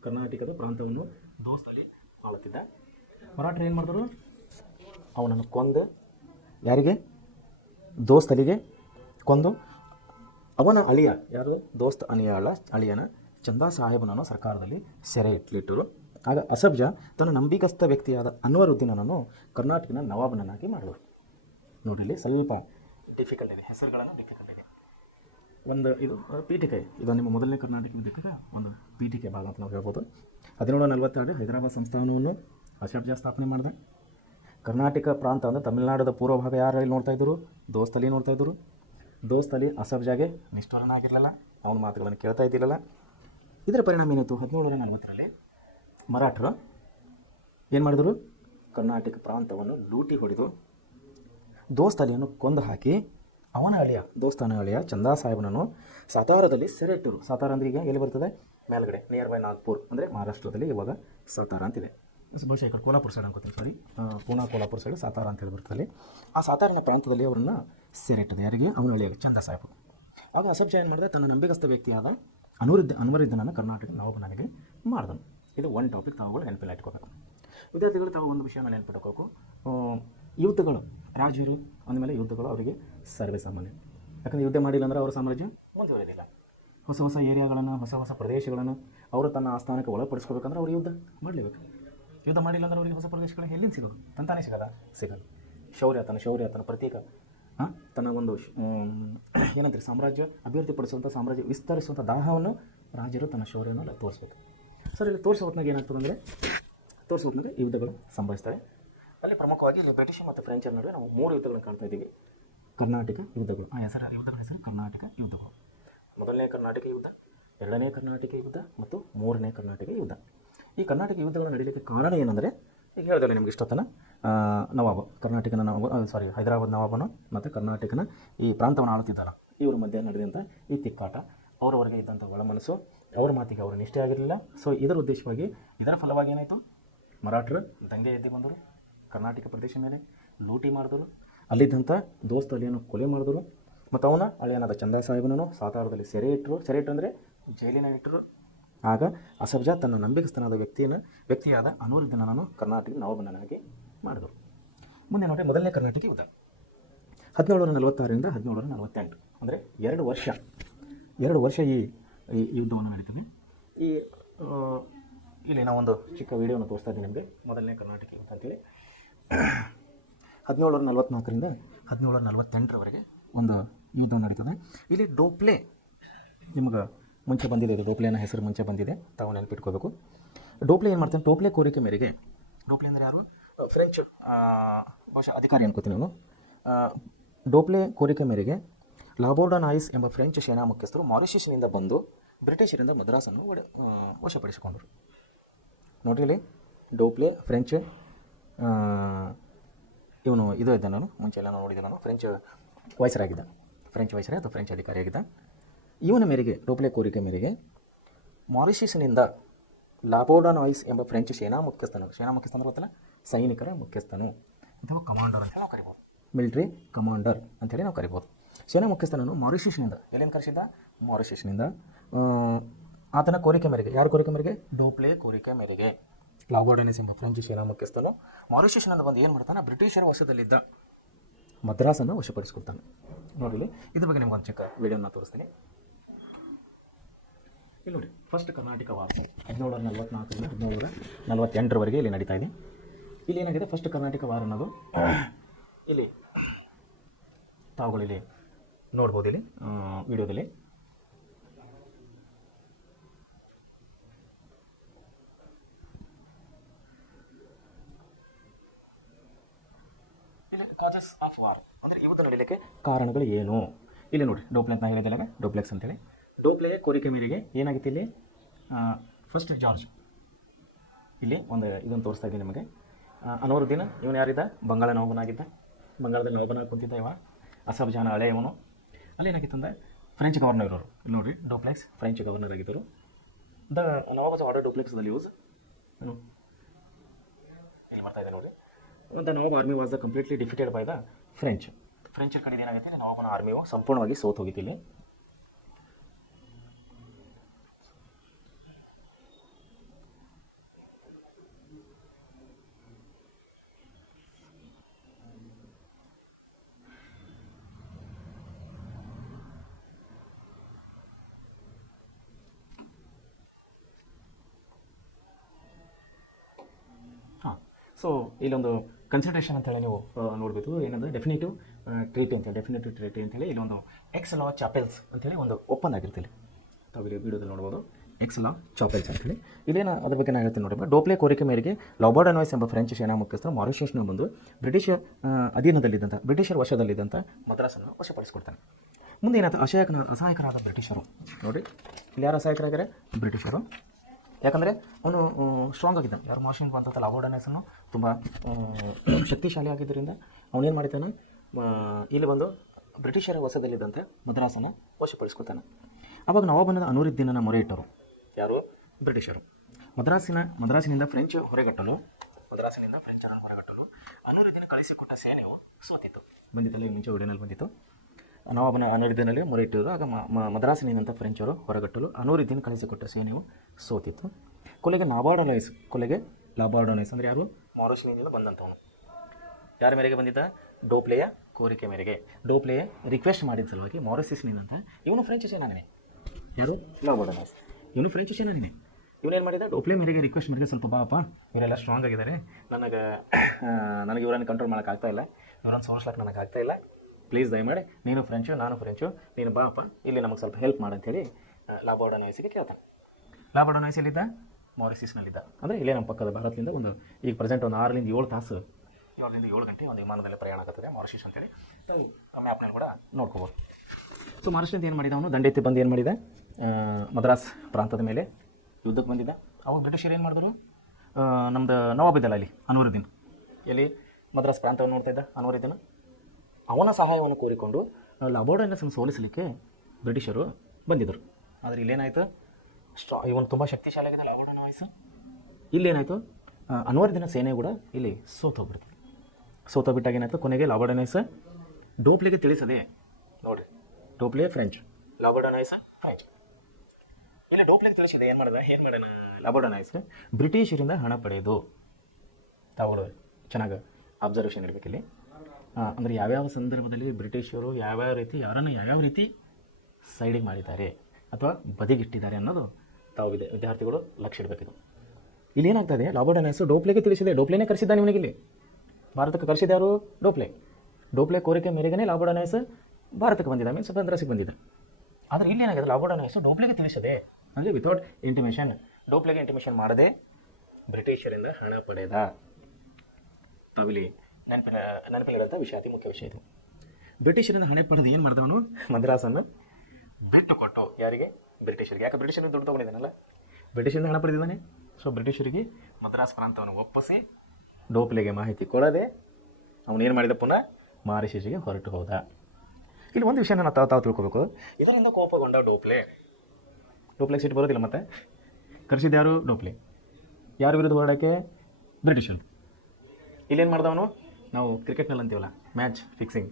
ಕರ್ನಾಟಕದ ಪ್ರಾಂತವನ್ನು ದೋಸ್ತ್ ಅಲಿ ಆಳುತ್ತಿದ್ದ. ಮರಾಠರು ಏನು ಮಾಡಿದ್ರು? ಅವನನ್ನು ಕೊಂದು, ಯಾರಿಗೆ? ದೋಸ್ತ್ ಅಲಿಗೆ ಕೊಂದು ಅವನ ಅಳಿಯ, ಯಾರು? ದೋಸ್ತ್ ಅಳಿಯನ ಚಂದಾ ಸಾಹೇಬನನ್ನು ಸರ್ಕಾರದಲ್ಲಿ ಸೆರೆ ಇಟ್ಟರು. ಆಗ ಅಸಫ್ ಜಾ ತನ್ನ ನಂಬಿಕಸ್ಥ ವ್ಯಕ್ತಿಯಾದ ಅನ್ವರುದ್ದೀನನ್ನು ಕರ್ನಾಟಕದ ನವಾಬನನ್ನಾಗಿ ಮಾಡಿದರು. ನೋಡಿ, ಇಲ್ಲಿ ಸ್ವಲ್ಪ ಡಿಫಿಕಲ್ಟ್ ಇದೆ, ಹೆಸರುಗಳನ್ನು ಡಿಫಿಕಲ್ಟ್ ಇದೆ. ಒಂದು ಇದು ಪೀಠಿಕೆ, ಇದು ನಿಮ್ಮ ಮೊದಲನೇ ಕರ್ನಾಟಕ ವಿದ್ಯುತ್ಕ ಒಂದು ಪೀಠಿಕೆ ಭಾಗ ಅಂತ ನಾವು ಹೇಳ್ಬೋದು. 1742 ಹೈದರಾಬಾದ್ ಸಂಸ್ಥಾನವನ್ನು ಅಸಫ್ ಜಾ ಸ್ಥಾಪನೆ ಮಾಡಿದ. ಕರ್ನಾಟಕ ಪ್ರಾಂತ ಅಂದರೆ ತಮಿಳುನಾಡದ ಪೂರ್ವ ಭಾಗ ಯಾರು ಇಲ್ಲಿ ನೋಡ್ತಾ ಇದ್ದರು? ದೋಸ್ತ್ ಅಲಿ ನೋಡ್ತಾ ಇದ್ದರು. ದೋಸ್ತ್ ಅಲಿ ಅಸಫ್ ಜಾಗೆ ನಿಷ್ಠುರನಾಗಿರಲಿಲ್ಲ, ಅವನ ಮಾತುಗಳನ್ನು ಕೇಳ್ತಾ ಇದ್ದಿರಲಿಲ್ಲ. ಇದರ ಪರಿಣಾಮ ಏನಾಯಿತು? 1740ರಲ್ಲಿ ಮರಾಠರು ಏನು ಮಾಡಿದರು? ಕರ್ನಾಟಕ ಪ್ರಾಂತವನ್ನು ಲೂಟಿ ಹೊಡೆದು ದೋಸ್ತ್ ಅಲಿಯನ್ನು ಕೊಂದು ಹಾಕಿ ಅವನ ಅಳಿಯ, ದೋಸ್ತನ ಅಳಿಯ ಚಂದಾ ಸಾಹೇಬನನ್ನು ಸಾತಾರದಲ್ಲಿ ಸೆರೆ ಇಟ್ಟರು. ಸಾತಾರ ಅಂದರೆ ಈಗ ಎಲ್ಲಿ ಬರ್ತದೆ? ಮೇಲ್ಗಡೆ, ನಿಯರ್ ಬೈ ನಾಗ್ಪುರ್, ಅಂದರೆ ಮಹಾರಾಷ್ಟ್ರದಲ್ಲಿ ಇವಾಗ ಸಾತಾರ ಅಂತಿದೆ. ಬಹುಶಃ ಈ ಕಡೆ ಕೋಲ್ಹಾಪುರ ಸೈಡ್ ಅನ್ಕೋತೀನಿ, ಪೂನಾ ಕೋಲ್ಹಾಪುರ ಸೈಡ್ ಸಾತಾರ ಅಂತೇಳಿ ಬರ್ತದೆ. ಆ ಸಾತಾರಿನ ಪ್ರಾಂತದಲ್ಲಿ ಅವರನ್ನು ಸೆರೆ ಇಟ್ಟದೆ. ಯಾರಿಗೆ? ಅವನ ಅಳಿಯ ಚಂದಾ ಸಾಹೇಬ್. ಆಗ ಅಸಫ್ ಜಾ ಏನು ಮಾಡಿದೆ? ತನ್ನ ನಂಬಿಕಸ್ಥ ವ್ಯಕ್ತಿಯಾದ ಅನ್ವರುದ್ದೀನನ್ನು ಕರ್ನಾಟಕ ನವಾಬನಾಗಿ ಮಾಡಿದನು. ಇದು ಒಂದು ಟಾಪಿಕ್ ತಾವುಗಳು ನೆನಪಿಲ್ಲ ಇಟ್ಕೋಬೇಕು. ವಿದ್ಯಾರ್ಥಿಗಳು ತಾವು ಒಂದು ವಿಷಯನ ನೆನಪಿಟ್ಕೋಬೇಕು. ಯುದ್ಧಗಳು, ರಾಜರು ಅಂದಮೇಲೆ ಯುದ್ಧಗಳು ಅವರಿಗೆ ಸರ್ವೇ ಸಾಮಾನ್ಯ. ಯಾಕಂದರೆ ಯುದ್ಧ ಮಾಡಿಲ್ಲ ಅಂದರೆ ಅವರ ಸಾಮ್ರಾಜ್ಯ ಮುಂದುವರೆದಿಲ್ಲ. ಹೊಸ ಹೊಸ ಏರಿಯಾಗಳನ್ನು, ಹೊಸ ಹೊಸ ಪ್ರದೇಶಗಳನ್ನು ಅವರು ತನ್ನ ಆಸ್ಥಾನಕ್ಕೆ ಒಳಪಡಿಸ್ಕೋಬೇಕಂದ್ರೆ ಅವರು ಯುದ್ಧ ಮಾಡಲೇಬೇಕು. ಯುದ್ಧ ಮಾಡಿಲ್ಲ ಅಂದ್ರೆ ಅವರಿಗೆ ಹೊಸ ಪ್ರದೇಶಗಳು ಎಲ್ಲಿಂದ ಸಿಗೋದು? ತಂತಾನೇ ಸಿಗಲ್ಲ. ಶೌರ್ಯ ತನ್ನ ಪ್ರತೀಕ, ತನ್ನ ಒಂದು ಏನಂತಾರೆ ಸಾಮ್ರಾಜ್ಯ ಅಭಿವೃದ್ಧಿಪಡಿಸುವಂಥ, ಸಾಮ್ರಾಜ್ಯ ವಿಸ್ತರಿಸುವಂಥ ದಾಹವನ್ನು ರಾಜರು ತನ್ನ ಶೌರ್ಯವನ್ನು ತೋರಿಸ್ಬೇಕು. ಸರ್, ಇಲ್ಲಿ ತೋರಿಸೋ ಹೊತ್ತಿನಾಗ ಏನಾಗ್ತದೆ ಅಂದರೆ, ಯುದ್ಧಗಳು ಸಂಭವಿಸ್ತವೆ. ಅಲ್ಲಿ ಪ್ರಮುಖವಾಗಿ ಇಲ್ಲಿ ಬ್ರಿಟಿಷ್ ಮತ್ತು ಫ್ರೆಂಚರ ನಡುವೆ ನಾವು 3 ಯುದ್ಧಗಳನ್ನು ಕಾಣ್ತಾ ಇದ್ದೀವಿ. ಕರ್ನಾಟಕ ಯುದ್ಧಗಳು. ಯುದ್ಧಗಳ ಹೆಸರು ಕರ್ನಾಟಕ ಯುದ್ಧಗಳು. ಮೊದಲನೇ ಕರ್ನಾಟಕ ಯುದ್ಧ, ಎರಡನೇ ಕರ್ನಾಟಕ ಯುದ್ಧ ಮತ್ತು ಮೂರನೇ ಕರ್ನಾಟಕ ಯುದ್ಧ. ಈ ಕರ್ನಾಟಕ ಯುದ್ಧಗಳು ನಡೀಲಿಕ್ಕೆ ಕಾರಣ ಏನಂದರೆ, ಈಗ ಹೇಳಿದ್ರೆ ನಿಮ್ಗೆ ಇಷ್ಟೊತ್ತನ ಹೈದರಾಬಾದ್ ನವಾಬನು ಮತ್ತು ಕರ್ನಾಟಕನ ಈ ಪ್ರಾಂತವನ್ನು ಆಳುತ್ತಿದ್ದಾರ, ಇವ್ರ ಮಧ್ಯೆ ನಡೆದಂಥ ಈ ತಿಕ್ಕಾಟ, ಅವರವರಿಗೆ ಇದ್ದಂಥ ಒಳಮನಸ್ಸು, ಅವ್ರ ಮಾತಿಗೆ ಅವರು ನಿಷ್ಠೆ ಆಗಿರಲಿಲ್ಲ. ಸೊ ಇದರ ಉದ್ದೇಶವಾಗಿ, ಇದರ ಫಲವಾಗಿ ಏನಾಯಿತು? ಮರಾಠರು ದಂಗೆ ಎದ್ದು ಬಂದರು, ಕರ್ನಾಟಕ ಪ್ರದೇಶ ಮೇಲೆ ಲೂಟಿ ಮಾಡಿದರು, ಅಲ್ಲಿದ್ದಂಥ ದೋಸ್ತ್ ಅಲಿಯನ್ನು ಕೊಲೆ ಮಾಡಿದರು, ಮತ್ತು ಅವನ ಅಳಿಯನಾದ ಚಂದಾ ಸಾಹೇಬನನ್ನು ಸಾತಾರದಲ್ಲಿ ಸೆರೆ ಇಟ್ಟರು ಅಂದರೆ ಜೈಲಿನಲ್ಲಿ ಇಟ್ಟರು. ಆಗ ಅಸಫ್ ಜಾ ತನ್ನ ನಂಬಿಕಸ್ಥನಾದ ವ್ಯಕ್ತಿಯಾದ ಅನ್ವರುದ್ದೀನನ್ನು ಕರ್ನಾಟಕ ನವಾಬನನ್ನಾಗಿ ಮಾಡಿದರು. ಮುಂದೆ ನೋಡಿ, ಮೊದಲನೇ ಕರ್ನಾಟಕ ಯುದ್ಧ 1746ರಿಂದ 1748, ಅಂದರೆ 2 ವರ್ಷ ಈ ಯುದ್ಧವನ್ನು ನಡೀತದೆ. ಇಲ್ಲಿ ನಾವೊಂದು ಚಿಕ್ಕ ವಿಡಿಯೋನ ತೋರಿಸ್ತಾ ಇದ್ದೀನಿ ನಿಮಗೆ, ಮೊದಲನೇ ಕರ್ನಾಟಕ ಯುದ್ಧ ಅಂತೇಳಿ. 1744ರಿಂದ 1748ರವರೆಗೆ ಒಂದು ಯುದ್ಧ ನಡೀತದೆ. ಇಲ್ಲಿ ಡೋಪ್ಲೆ, ನಿಮ್ಗೆ ಮುಂಚೆ ಬಂದಿದೆ, ಇದು ಡೋಪ್ಲೆನ ಹೆಸರು ಮುಂಚೆ ಬಂದಿದೆ, ತಾವು ನೆನಪಿಟ್ಕೋಬೇಕು. ಡೋಪ್ಲೆ ಏನು ಮಾಡ್ತಾನೆ? ಡೋಪ್ಲೆ ಕೋರಿಕೆ ಮೇರೆಗೆ, ಡೋಪ್ಲೆ ಅಂದರೆ ಯಾರು? ಫ್ರೆಂಚ್ ಬಹುಶಃ ಅಧಿಕಾರಿ ಅನ್ಕೋತೀನಿ ಅವನು. ಡೋಪ್ಲೆ ಕೋರಿಕೆ ಮೇರೆಗೆ ಲಾಬೋರ್ಡನಾಯಿಸ್ ಎಂಬ ಫ್ರೆಂಚ್ ಸೇನಾ ಮುಖ್ಯಸ್ಥರು ಮಾರಿಷಸ್ನಿಂದ ಬಂದು ಬ್ರಿಟಿಷರಿಂದ ಮದ್ರಾಸನ್ನು ವಶಪಡಿಸಿಕೊಂಡರು. ನೋಡ್ರಿ, ಇಲ್ಲಿ ಡೋಪ್ಲೆ ಫ್ರೆಂಚ್, ಇವನು ಇದು ಇದ್ದ, ನಾನು ಮುಂಚೆ ಎಲ್ಲ ನೋಡಿದ್ದೆ, ನಾನು ಫ್ರೆಂಚ್ ವೈಸರಾಯ್ ಅಥವಾ ಫ್ರೆಂಚ್ ಅಧಿಕಾರಿಯಾಗಿದ್ದ. ಇವನ ಮೇರೆಗೆ, ಡೋಪ್ಲೆ ಕೋರಿಕೆ ಮೇರೆಗೆ ಮಾರಿಷಸ್ನಿಂದ ಲಾಬೋರ್ಡನಾಯಿಸ್ ಎಂಬ ಫ್ರೆಂಚ್ ಸೇನಾ ಮುಖ್ಯಸ್ಥನು ಗೊತ್ತಲ್ಲ, ಸೈನಿಕರ ಮುಖ್ಯಸ್ಥನು ಅಥವಾ ಕಮಾಂಡರ್ ಅಂತ ನಾವು ಕರಿಬೋದು. ಮಿಲಿಟರಿ ಕಮಾಂಡರ್ ಅಂತೇಳಿ ನಾವು ಕರಿಬೋದು. ಸೇನಾ ಮುಖ್ಯಸ್ಥನನ್ನು ಮಾರಿಷಿಯಸ್ನಿಂದ ಎಲ್ಲಿಂದ ಕರೆಸಿದ್ದ? ಮಾರಿಷಿಯಸ್ನಿಂದ. ಆತನ ಕೋರಿಕೆ ಮೇರೆಗೆ, ಯಾರ ಕೋರಿಕೆ ಮೇರೆಗೆ? ಡೋಪ್ಲೆ ಕೋರಿಕೆ ಮೇರೆಗೆ ಲಾಬೋರ್ಡಿನಸ್ ಎಂಬ ಫ್ರೆಂಚ್ ಸೇನಾ ಮುಖ್ಯಸ್ಥನು ಮಾರಿಷಿಯಸ್ನಿಂದ ಬಂದು ಏನು ಮಾಡ್ತಾನೆ? ಬ್ರಿಟಿಷರ ವಶದಲ್ಲಿದ್ದ ಮದ್ರಾಸನ್ನು ವಶಪಡಿಸ್ಕೊಳ್ತಾನೆ. ನೋಡಿಲಿ, ಇದ್ರ ಬಗ್ಗೆ ನಿಮ್ಗೆ ಒಂದು ಚಿಕ್ಕ ವಿಡಿಯೋನ ತೋರಿಸ್ತೀನಿ. ಇಲ್ಲಿ ನೋಡಿ, ಫಸ್ಟ್ ಕರ್ನಾಟಕ ವಾರ 1744ರಿಂದ 1748ರವರೆಗೆ ಇಲ್ಲಿ ನಡೀತಾ ಇದೆ. ಇಲ್ಲಿ ಏನಾಗಿದೆ? ಫಸ್ಟ್ ಕರ್ನಾಟಕ ವಾರ ಅನ್ನೋದು ಇಲ್ಲಿ ತಾವುಗಳು ಇಲ್ಲಿ ನೋಡ್ಬೋದು, ಇಲ್ಲಿ ವಿಡಿಯೋದಲ್ಲಿ. ಇಲ್ಲಿ ಕಾಸಸ್ ಆಫ್ ವಾರ್ ಅಂದರೆ ಯುದ್ಧ ನಡೀಲಿಕ್ಕೆ ಕಾರಣಗಳು ಏನು? ಇಲ್ಲಿ ನೋಡಿ, ಡೋಪ್ಲೆ ಅಂತ ಹೇಳಿದೆಲ್ಲ, ಡೋಪ್ಲೆಕ್ಸ್ ಅಂತೇಳಿ. ಡೋಪ್ಲೆಯ ಕೋರಿಕೆ ಮೇರೆಗೆ ಏನಾಗಿತ್ತು ಇಲ್ಲಿ? ಫಸ್ಟ್ ಜಾರ್ಜ್, ಇಲ್ಲಿ ಒಂದು ಇದನ್ನು ತೋರಿಸ್ತಾ ಇದ್ದೀನಿ ನಿಮಗೆ. ಅನ್ವರುದ್ದೀನ್ ಇವನು ಯಾರಿದ್ದ? ಬಂಗಾಳ ನವಾಬನಾಗಿದ್ದ. ಬಂಗಾಳದಲ್ಲಿ ನವಾಬನಾಗಿ ಕುಂತಿದ್ದ ಇವ. ಅಸಫ್ ಜಾನ್ ಹಳೆ ಇವನು. ಅಲ್ಲಿ ಏನಾಗಿತ್ತು ಅಂದರೆ ಫ್ರೆಂಚ್ ಗವರ್ನರ್ ಇರೋರು. ಇಲ್ಲಿ ನೋಡಿರಿ, ಡೋಪ್ಲೆಕ್ಸ್ ಫ್ರೆಂಚ್ ಗವರ್ನರ್ ಆಗಿದ್ದರು. ದ ನವಾಬ್ ಆರ್ಡರ್ ಡೋಪ್ಲೆಕ್ಸ್ದಲ್ಲಿ ಯೂಸ್ ಏನು ಇಲ್ಲಿ ಬರ್ತಾ ಇದೆ ನೋಡಿ. The Nawab army was the completely defeated by the French. French ಕಡೆ ಏನಾಗುತ್ತೆ? ನವಾಬನ ಆರ್ಮಿಯು ಸಂಪೂರ್ಣವಾಗಿ ಸೋತ್ ಹೋಗಿತ್ತು ಇಲ್ಲಿ. ಹಾಂ, ಸೊ ಇಲ್ಲೊಂದು ಕನ್ಸಿಡರೇಷನ್ ಅಂತೇಳಿ ನೀವು ನೋಡಬೇಕು. ಏನಂದರೆ ಡೆಫಿನೇಟಿವ್ ಟ್ರೀಟಿ ಅಂತೇಳಿ, ಡೆಫಿನೇಟಿವ್ ಟ್ರೀಟಿ ಅಂತೇಳಿ ಇಲ್ಲೊಂದು ಎಕ್ಸ್ ಲಾ ಚಾಪೆಲ್ಸ್ ಅಂತೇಳಿ ಒಂದು ಒಪ್ಪಂದ ಆಗಿರ್ತಿಲ್ಲ. ತಾವು ಇಲ್ಲಿ ವಿಡಿಯೋದಲ್ಲಿ ನೋಡ್ಬೋದು, ಎಕ್ಸ್ ಲಾ ಚಾಪೆಲ್ಸ್ ಅಂತೇಳಿ. ಇಲ್ಲೇನು ಅದ್ರ ಬಗ್ಗೆ ನಾನು ಹೇಳ್ತೀನಿ ನೋಡಿ. ಡೋಪ್ಲೆ ಕೋರಿಕೆ ಮೇರೆಗೆ ಲಾಬೋರ್ಡನಾಯ್ಸ್ ಎಂಬ ಫ್ರೆಂಚ್ ಸೇನಾ ಮುಖ್ಯಸ್ಥರು ಮಾರಿಷಿಯಸ್ನ ಬಂದು ಬ್ರಿಟಿಷ್ ಅಧೀನದಲ್ಲಿದ್ದಂಥ, ಬ್ರಿಟಿಷರ ವಶದಲ್ಲಿದ್ದಂಥ ಮದ್ರಾಸನ್ನು ವಶಪಡಿಸ್ಕೊಡ್ತಾನೆ. ಮುಂದೆ ಏನಾಯ್ತು? ಅಸಹಾಯಕರಾದ ಬ್ರಿಟಿಷರು ನೋಡಿ, ಇಲ್ಲಿ ಯಾರು ಅಸಹಾಯಕರಾಗಿದ್ದಾರೆ? ಬ್ರಿಟಿಷರು. ಯಾಕಂದರೆ ಅವನು ಸ್ಟ್ರಾಂಗ್ ಆಗಿದ್ದಾನೆ. ಯಾರು? ಮಾರ್ಷಿಂಗ್ ಬಂದಂಥ ಲಾಬೋರ್ಡನಾಯ್ಸನ್ನು ತುಂಬ ಶಕ್ತಿಶಾಲಿ ಆಗಿದ್ದರಿಂದ ಅವನೇನು ಮಾಡಿದ್ದಾನೆ? ಇಲ್ಲಿ ಬಂದು ಬ್ರಿಟಿಷರ ವಶದಲ್ಲಿದ್ದಂಥ ಮದ್ರಾಸನ್ನು ವಶಪಡಿಸ್ಕೊತಾನೆ. ಆವಾಗ ನವಾಬನ ಅನುರುದ್ದೀನನ ಮೊರೆ ಇಟ್ಟರು. ಯಾರು? ಬ್ರಿಟಿಷರು. ಮದ್ರಾಸಿನಿಂದ ಫ್ರೆಂಚರನ್ನು ಹೊರಗಟ್ಟಲು ಅನುರುದ್ದೀನ ಕಳಿಸಿಕೊಟ್ಟ ಸೇನೆಯು ಸೋತಿತ್ತು. ಬಂದಿತ್ತಲ್ಲ, ಈ ಮುಂಚೆ ವಿಡಿಯೋನಲ್ಲಿ ಬಂದಿತ್ತು. ನವಾಬನ ಅನುರುದ್ದೀನಲ್ಲಿ ಮೊರೆ ಇಟ್ಟಿದ್ರು. ಆಗ ಮದ್ರಾಸಿನಿಂದ ಫ್ರೆಂಚರು ಹೊರಗಟ್ಟಲು ಅನುರುದ್ದೀನ ಕಳಿಸಿಕೊಟ್ಟ ಸೇನೆಯು ಸೋತಿತ್ತು. ಕೊನೆಗೆ ಲಾಬೋರ್ಡನಾಯ್ಸ್ ಅಂದರೆ ಯಾರು? ಮಾರಿಷಿಯಸ್ನಿಂದ ಬಂದಂಥವನು. ಯಾರ ಮೇರೆಗೆ ಬಂದಿದ್ದ? ಡೋಪ್ಲೆಯ ಕೋರಿಕೆ ಮೇರೆಗೆ. ಡೋಪ್ಲೆಯ ರಿಕ್ವೆಸ್ಟ್ ಮಾಡಿದ ಸಲುವಾಗಿ ಮಾರಿಷಿಯಸ್ನಿಂದ ಇವನು ಫ್ರೆಂಚ್ ಸೇನಾನಿನೇ. ಯಾರು? ಲಾಬೋರ್ಡನಾಯ್ಸ್. ಇವನು ಫ್ರೆಂಚ್ ಸೇನಾನಿನೇ. ಇವನೇನು ಮಾಡಿದ? ಡೋಪ್ಲೆ ಮೇರೆಗೆ ರಿಕ್ವೆಸ್ಟ್ ಮೇರೆಗೆ, ಸ್ವಲ್ಪ ಬಾಪ, ಇವರೆಲ್ಲ ಸ್ಟ್ರಾಂಗ್ ಆಗಿದ್ದಾರೆ, ನನಗೆ ಇವರನ್ನು ಕಂಟ್ರೋಲ್ ಮಾಡೋಕ್ಕಾಗ್ತಾ ಇಲ್ಲ, ಇವರನ್ನು ಸೋಲಿಸ್ಲಿಕ್ಕೆ ನನಗೆ ಆಗ್ತಾ ಇಲ್ಲ, ಪ್ಲೀಸ್ ದಯಮಾಡಿ ನೀನು ಫ್ರೆಂಚು, ನಾನು ಫ್ರೆಂಚು, ನೀನು ಬಾಪ, ಇಲ್ಲಿ ನಮಗೆ ಸ್ವಲ್ಪ ಹೆಲ್ಪ್ ಮಾಡಂಥೇಳಿ ಲಾಬೋರ್ಡನಾಯ್ಸ್ಗೆ ಕೇಳ್ತಾನೆ. ಲಾಬೋರ್ಡನಾಯ್ಸ್ ಎಲ್ಲಿದ್ದ? ಮಾರಿಷಿಯಸ್ನಲ್ಲಿದ್ದ. ಅಂದರೆ ಇಲ್ಲೇ ನಮ್ಮ ಪಕ್ಕದ ಭಾರತದಿಂದ ಒಂದು ಈಗ ಪ್ರೆಸೆಂಟ್ ಒಂದು 6ರಿಂದ 7 ತಾಸು, 7ರಿಂದ 7 ಗಂಟೆ ಒಂದು ವಿಮಾನದಲ್ಲಿ ಪ್ರಯಾಣ ಆಗ್ತದೆ ಮಾರಿಷಿಯಸ್ ಅಂತೇಳಿ. ಮ್ಯಾಪ್ನಲ್ಲಿ ಕೂಡ ನೋಡ್ಕೋಬೋದು. ಸೊ ಮಾರಿಷಿಯಸ್ ಏನು ಮಾಡಿದ? ಅವನು ದಂಡೆತ್ತಿ ಬಂದು ಏನು ಮಾಡಿದ? ಮದ್ರಾಸ್ ಪ್ರಾಂತದ ಮೇಲೆ ಯುದ್ಧಕ್ಕೆ ಬಂದಿದ್ದ. ಅವಾಗ ಬ್ರಿಟಿಷರು ಏನು ಮಾಡಿದ್ರು? ನಮ್ಮದು ನವಾಬ್ ಇದ್ದಲ್ಲ ಅಲ್ಲಿ, ಅನ್ವರುದ್ದೀನ್, ಎಲ್ಲಿ ಮದ್ರಾಸ್ ಪ್ರಾಂತವನ್ನು ನೋಡ್ತಾ ಇದ್ದ ಅನ್ವರುದ್ದೀನ್, ಅವನ ಸಹಾಯವನ್ನು ಕೋರಿಕೊಂಡು ಲಾಬೋರ್ಡನಾಯ್ಸನ್ನು ಸೋಲಿಸಲಿಕ್ಕೆ ಬ್ರಿಟಿಷರು ಬಂದಿದ್ದರು. ಆದರೆ ಇಲ್ಲೇನಾಯಿತು? ಇವನು ತುಂಬ ಶಕ್ತಿಶಾಲಿ ಆಗಿದೆ ಲಾಬೋರ್ಡನಾಯ್ಸ್. ಇಲ್ಲೇನಾಯಿತು? ಅನ್ವರುದ್ದೀನ ಸೇನೆ ಕೂಡ ಇಲ್ಲಿ ಸೋತೋಗ್ಬಿಟ್ಟಾಗ ಏನಾಯಿತು? ಕೊನೆಗೆ ಲಾಬೋರ್ಡನಾಯ್ಸ್ ಡೋಪ್ಲೆಗೆ ತಿಳಿಸದೆ, ನೋಡಿರಿ, ಡೋಪ್ಲೆ ಫ್ರೆಂಚ್, ಲಾಬೋರ್ಡನಾಯ್ಸ್ ಫ್ರೆಂಚ್. ಇಲ್ಲಿ ಡೋಪ್ಲೆಗೆ ತಿಳಿಸಿದೆ. ಏನು ಮಾಡೋಣ ಲಾಬೋರ್ಡನಾಯ್ಸ್? ಬ್ರಿಟಿಷರಿಂದ ಹಣ ಪಡೆಯೋದು. ತಾವುಗಳು ಚೆನ್ನಾಗಿ ಅಬ್ಸರ್ವೇಷನ್ ಇರಬೇಕಿಲ್ಲಿ. ಅಂದರೆ ಯಾವ್ಯಾವ ಸಂದರ್ಭದಲ್ಲಿ ಬ್ರಿಟಿಷರು ಯಾರನ್ನು ಯಾವ್ಯಾವ ರೀತಿ ಸೈಡಿಗೆ ಮಾಡಿದ್ದಾರೆ ಅಥವಾ ಬದಿಗಿಟ್ಟಿದ್ದಾರೆ ಅನ್ನೋದು ತಾವು ವಿದ್ಯಾರ್ಥಿಗಳು ಲಕ್ಷ್ಯ ಇಡಬೇಕಿದು. ಇಲ್ಲಿ ಏನಾಗ್ತದೆ? ಲಾಬೋರ್ಡನಾಯ್ಸ್ ಡೋಪ್ಲೆಗೆ ತಿಳಿಸಿದೆ. ಡೋಪ್ಲೆನೇ ಕರೆಸಿದ್ದಾನೆ ಇವನಿಗಿಲ್ಲಿ. ಭಾರತಕ್ಕೆ ಕರೆಸಿದ ಯಾರು? ಡೋಪ್ಲೆ ಕೋರಿಕೆ ಮೇರೆಗೆ ಲಾಬೋರ್ಡನಾಯ್ಸ್ ಭಾರತಕ್ಕೆ ಬಂದಿದ್ದ, ಮೀನ್ಸ್ ಮದ್ರಾಸಿಗೆ ಬಂದಿದ್ದ. ಆದರೆ ಇಲ್ಲಿ ಏನಾಗಿದೆ? ಲಾಬೋರ್ಡನಾಯ್ಸ್ ಡೋಪ್ಲೆಗೆ ತಿಳಿಸದೆ, ಅಂದರೆ ವಿತೌಟ್ ಇಂಟಿಮೇಷನ್, ಡೋಪ್ಲೆಗೆ ಇಂಟಿಮೇಷನ್ ಮಾಡದೆ ಬ್ರಿಟಿಷರಿಂದ ಹಣ ಪಡೆದ. ತಾವಿಲ್ಲಿ ನೆನಪಿನಲ್ಲಿರೋಂಥ ವಿಷಯ, ಅತಿ ಮುಖ್ಯ ವಿಷಯ ಇದು. ಬ್ರಿಟಿಷರಿಂದ ಹಣ ಪಡೆದು ಏನು ಮಾಡಿದವನು? ಮದ್ರಾಸನ್ನು ಬಿಟ್ಟು ಕೊಟ್ಟು. ಯಾರಿಗೆ? ಬ್ರಿಟಿಷರಿಗೆ. ಯಾಕೆ? ಬ್ರಿಟಿಷರಿಗೆ ದುಡ್ಡು ತೊಗೊಂಡಿದ್ದಾನಲ್ಲ, ಬ್ರಿಟಿಷರಿಂದ ಹಣ ಪಡೆದಿದ್ದಾನೆ. ಸೊ ಬ್ರಿಟಿಷರಿಗೆ ಮದ್ರಾಸ್ ಪ್ರಾಂತವನ್ನು ಒಪ್ಪಿಸಿ ಡೋಪ್ಲೆಗೆ ಮಾಹಿತಿ ಕೊಡದೆ ಅವನೇನು ಮಾಡಿದ? ಪುನಃ ಮಾರಿಷಿಯಸ್ಗೆ ಹೊರಟು ಹೋದ. ಇಲ್ಲಿ ಒಂದು ವಿಷಯನ ತಾವು ತಿಳ್ಕೊಬೇಕು. ಇದರಿಂದ ಕೋಪಗೊಂಡ ಡೋಪ್ಲೆಗೆ ಸಿಟ್ಟು ಬರೋದಿಲ್ಲ. ಮತ್ತೆ ಕರೆಸಿದ್ದು ಯಾರು? ಡೋಪ್ಲೆ. ಯಾರ ವಿರುದ್ಧ ಹೋರಾಡೋಕ್ಕೆ? ಬ್ರಿಟಿಷರು. ಇಲ್ಲೇನು ಮಾಡ್ದವನು? ನಾವು ಕ್ರಿಕೆಟ್ನಲ್ಲಿ ಅಂತೀವಲ್ಲ ಮ್ಯಾಚ್ ಫಿಕ್ಸಿಂಗ್,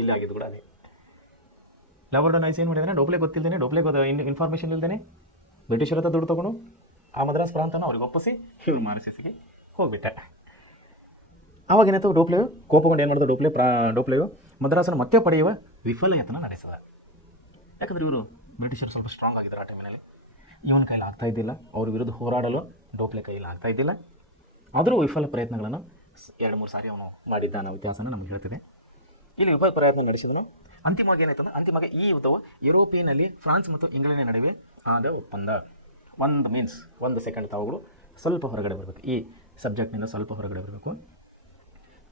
ಇಲ್ಲಿ ಆಗಿದ್ದು ಕೂಡ ಅದೇ. ಲಾಬರ್ಟೋ ನೈಸ್ ಏನು ಮಾಡಿದಾನೆ, ಡೋಪ್ಲೆ ಗೊತ್ತಿಲ್ಲದೇನೆ, ಡೋಪ್ಲೆ ಇನ್ಫಾರ್ಮೇಷನ್ ಇಲ್ಲದೇ ಬ್ರಿಟಿಷರ ಹತ್ರ ದುಡ್ಡು ತೊಗೊಂಡು ಆ ಮದ್ರಾಸ್ ಪ್ರಾಂತನ ಅವ್ರಿಗೆ ಒಪ್ಪಿಸಿ ಇವ್ರು ಮಾರಿಸಿಸಿಗೆ ಹೋಗ್ಬಿಟ್ಟ. ಆವಾಗ ಏನಾಯ್ತು, ಡೋಪ್ಲೆಯು ಕೋಪಗೊಂಡು ಏನು ಮಾಡಿದ್ರು, ಡೋಪ್ಲೆಯು ಮದ್ರಾಸನ್ನು ಮತ್ತೆ ಪಡೆಯುವ ವಿಫಲ ಯತ್ನ ನಡೆಸಿದ. ಯಾಕಂದರೆ ಇವರು ಬ್ರಿಟಿಷರು ಸ್ವಲ್ಪ ಸ್ಟ್ರಾಂಗ್ ಆಗಿದ್ದಾರೆ ಆ ಟೈಮಿನಲ್ಲಿ. ಇವನ ಕೈಲಿ ಆಗ್ತಾ ಇದ್ದಿಲ್ಲ, ಅವ್ರ ವಿರುದ್ಧ ಹೋರಾಡಲು ಡೋಪ್ಲೆ ಕೈಲಿ ಆಗ್ತಾ ಇದ್ದಿಲ್ಲ. ಆದರೂ ವಿಫಲ ಪ್ರಯತ್ನಗಳನ್ನು 2-3 ಸಾರಿ ಅವನು ಮಾಡಿದ್ದ ಅನ್ನೋ ಇತಿಹಾಸನ ನಮಗೆ ಹೇಳ್ತಿದೆ. ಇಲ್ಲಿ ವಿಫಲ ಪ್ರಯತ್ನ ನಡೆಸಿದನು. ಅಂತಿಮವಾಗಿ ಏನಾಯ್ತು ಅಂದರೆ, ಅಂತಿಮವಾಗಿ ಈ ಯುದ್ಧವು ಯುರೋಪಿಯನ್ನಲ್ಲಿ ಫ್ರಾನ್ಸ್ ಮತ್ತು ಇಂಗ್ಲೆಂಡಿನ ನಡುವೆ ಆದ ಒಪ್ಪಂದ. ಒಂದು ಸೆಕೆಂಡ್ ತಾವುಗಳು ಸ್ವಲ್ಪ ಹೊರಗಡೆ ಬರಬೇಕು, ಈ ಸಬ್ಜೆಕ್ಟ್ನಿಂದ ಸ್ವಲ್ಪ ಹೊರಗಡೆ ಬರಬೇಕು.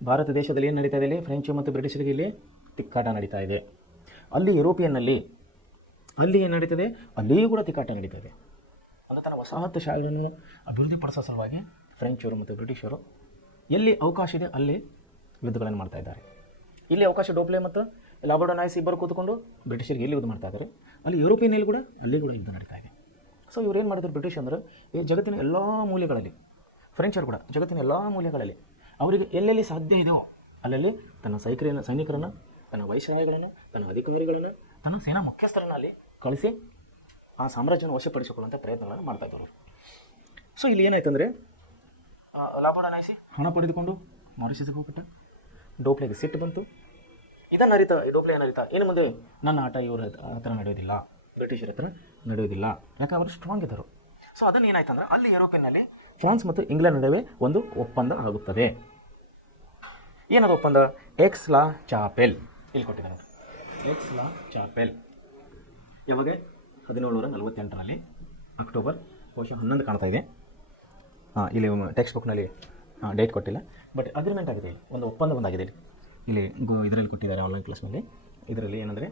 ಭಾರತ ದೇಶದಲ್ಲಿ ಏನು ನಡೀತಾ ಇದೆ, ಇಲ್ಲಿ ಫ್ರೆಂಚ್ ಮತ್ತು ಬ್ರಿಟಿಷರಿಗೆ ಇಲ್ಲಿ ತಿಕ್ಕಾಟ ನಡೀತಾ ಇದೆ. ಅಲ್ಲಿ ಯುರೋಪಿಯನ್ನಲ್ಲಿ ಅಲ್ಲಿ ಏನು ನಡೀತದೆ, ಅಲ್ಲಿಯೂ ಕೂಡ ತಿಕ್ಕಾಟ ನಡೀತಾ ಇದೆ. ಅಂದರೆ ತನ್ನ ವಸಾಹತುಶಾಹಿಗಳನ್ನು ಅಭಿವೃದ್ಧಿಪಡಿಸೋ ಸಲುವಾಗಿ ಫ್ರೆಂಚರು ಮತ್ತು ಬ್ರಿಟಿಷರು ಎಲ್ಲಿ ಅವಕಾಶ ಇದೆ ಅಲ್ಲಿ ಯುದ್ಧಗಳನ್ನು ಮಾಡ್ತಾ ಇದ್ದಾರೆ. ಇಲ್ಲಿ ಅವಕಾಶ ಡೋಪ್ಲೆ ಮತ್ತು ಲಾಬರ್ಟೋ ನೈಸ್ ಇಬ್ಬರು ಕೂತ್ಕೊಂಡು ಬ್ರಿಟಿಷರಿಗೆ ಎಲ್ಲಿ ಯುದ್ಧ ಮಾಡ್ತಾ ಇದ್ದಾರೆ, ಅಲ್ಲಿ ಯುರೋಪಿಯನ್ನಲ್ಲಿ ಕೂಡ ಅಲ್ಲಿ ಕೂಡ ಯುದ್ಧ ನಡೀತಾ ಇದೆ. ಸೊ ಇವ್ರು ಏನು ಮಾಡಿದ್ರು, ಬ್ರಿಟಿಷ್ ಅಂದರೆ ಈ ಜಗತ್ತಿನ ಎಲ್ಲ ಮೂಲೆಗಳಲ್ಲಿ, ಫ್ರೆಂಚರು ಕೂಡ ಜಗತ್ತಿನ ಎಲ್ಲ ಮೂಲೆಗಳಲ್ಲಿ ಅವರಿಗೆ ಎಲ್ಲೆಲ್ಲಿ ಸಾಧ್ಯ ಇದೆಯೋ ಅಲ್ಲಲ್ಲಿ ತನ್ನ ಸೈನಿಕರನ್ನು, ತನ್ನ ವೈಸ್ರಾಯಗಳನ್ನು, ತನ್ನ ಅಧಿಕಾರಿಗಳನ್ನು, ತನ್ನ ಸೇನಾ ಮುಖ್ಯಸ್ಥರನ್ನು ಅಲ್ಲಿ ಕಳಿಸಿ ಆ ಸಾಮ್ರಾಜ್ಯವನ್ನು ವಶಪಡಿಸಿಕೊಳ್ಳುವಂಥ ಪ್ರಯತ್ನಗಳನ್ನು ಮಾಡ್ತಾ ಇದ್ದರು. ಸೊ ಇಲ್ಲಿ ಏನಾಯ್ತು ಅಂದರೆ, ಲಾಬರ್ಟೋ ನೈಸ್ ಹಣ ಪಡೆದುಕೊಂಡು ಮಾರಿಷಸ್ಗೆ ಹೋಗ್ಬಿಟ್ಟ. ಡೋಪ್ಲೆಗೆ ಸಿಟ್ಟು ಬಂತು. ಇದನ್ನು ಅರಿತ ಡೋಪ್ಲೆ ಏನರಿತ, ಏನು ಮುಂದೆ ನನ್ನ ಆಟ ಇವ್ರ ಹತ್ರ ನಡೆಯೋದಿಲ್ಲ, ಬ್ರಿಟಿಷರ ಹತ್ರ ನಡೆಯೋದಿಲ್ಲ, ಯಾಕೆ ಅವರು ಸ್ಟ್ರಾಂಗ್ ಇದ್ದರು. ಸೊ ಅದನ್ನು ಏನಾಯ್ತು ಅಂದರೆ, ಅಲ್ಲಿ ಯುರೋಪಿಯನ್ನಲ್ಲಿ ಫ್ರಾನ್ಸ್ ಮತ್ತು ಇಂಗ್ಲೆಂಡ್ ನಡುವೆ ಒಂದು ಒಪ್ಪಂದ ಆಗುತ್ತದೆ. ಏನದು ಒಪ್ಪಂದ? ಎಕ್ಸ್ ಲಾ ಚಾಪೆಲ್. ಇಲ್ಲಿ ಕೊಟ್ಟಿದ್ದಾರೆ ನೋಡಿ, ಎಕ್ಸ್ ಲಾ ಚಾಪೆಲ್. ಯಾವಾಗ 1748 ಅಕ್ಟೋಬರ್ ಬಹುಶಃ 11 ಕಾಣ್ತಾ ಇದೆ. ಇಲ್ಲಿ ಟೆಕ್ಸ್ಟ್ ಬುಕ್ನಲ್ಲಿ ಡೇಟ್ ಕೊಟ್ಟಿಲ್ಲ, ಬಟ್ ಅಗ್ರಿಮೆಂಟ್ ಆಗಿದೆ, ಒಂದು ಒಪ್ಪಂದ ಒಂದಾಗಿದೆ. ಇಲ್ಲಿ ಇದರಲ್ಲಿ ಕೊಟ್ಟಿದ್ದಾರೆ ಆನ್ಲೈನ್ ಕ್ಲಾಸ್ನಲ್ಲಿ. ಇದರಲ್ಲಿ ಏನಂದರೆ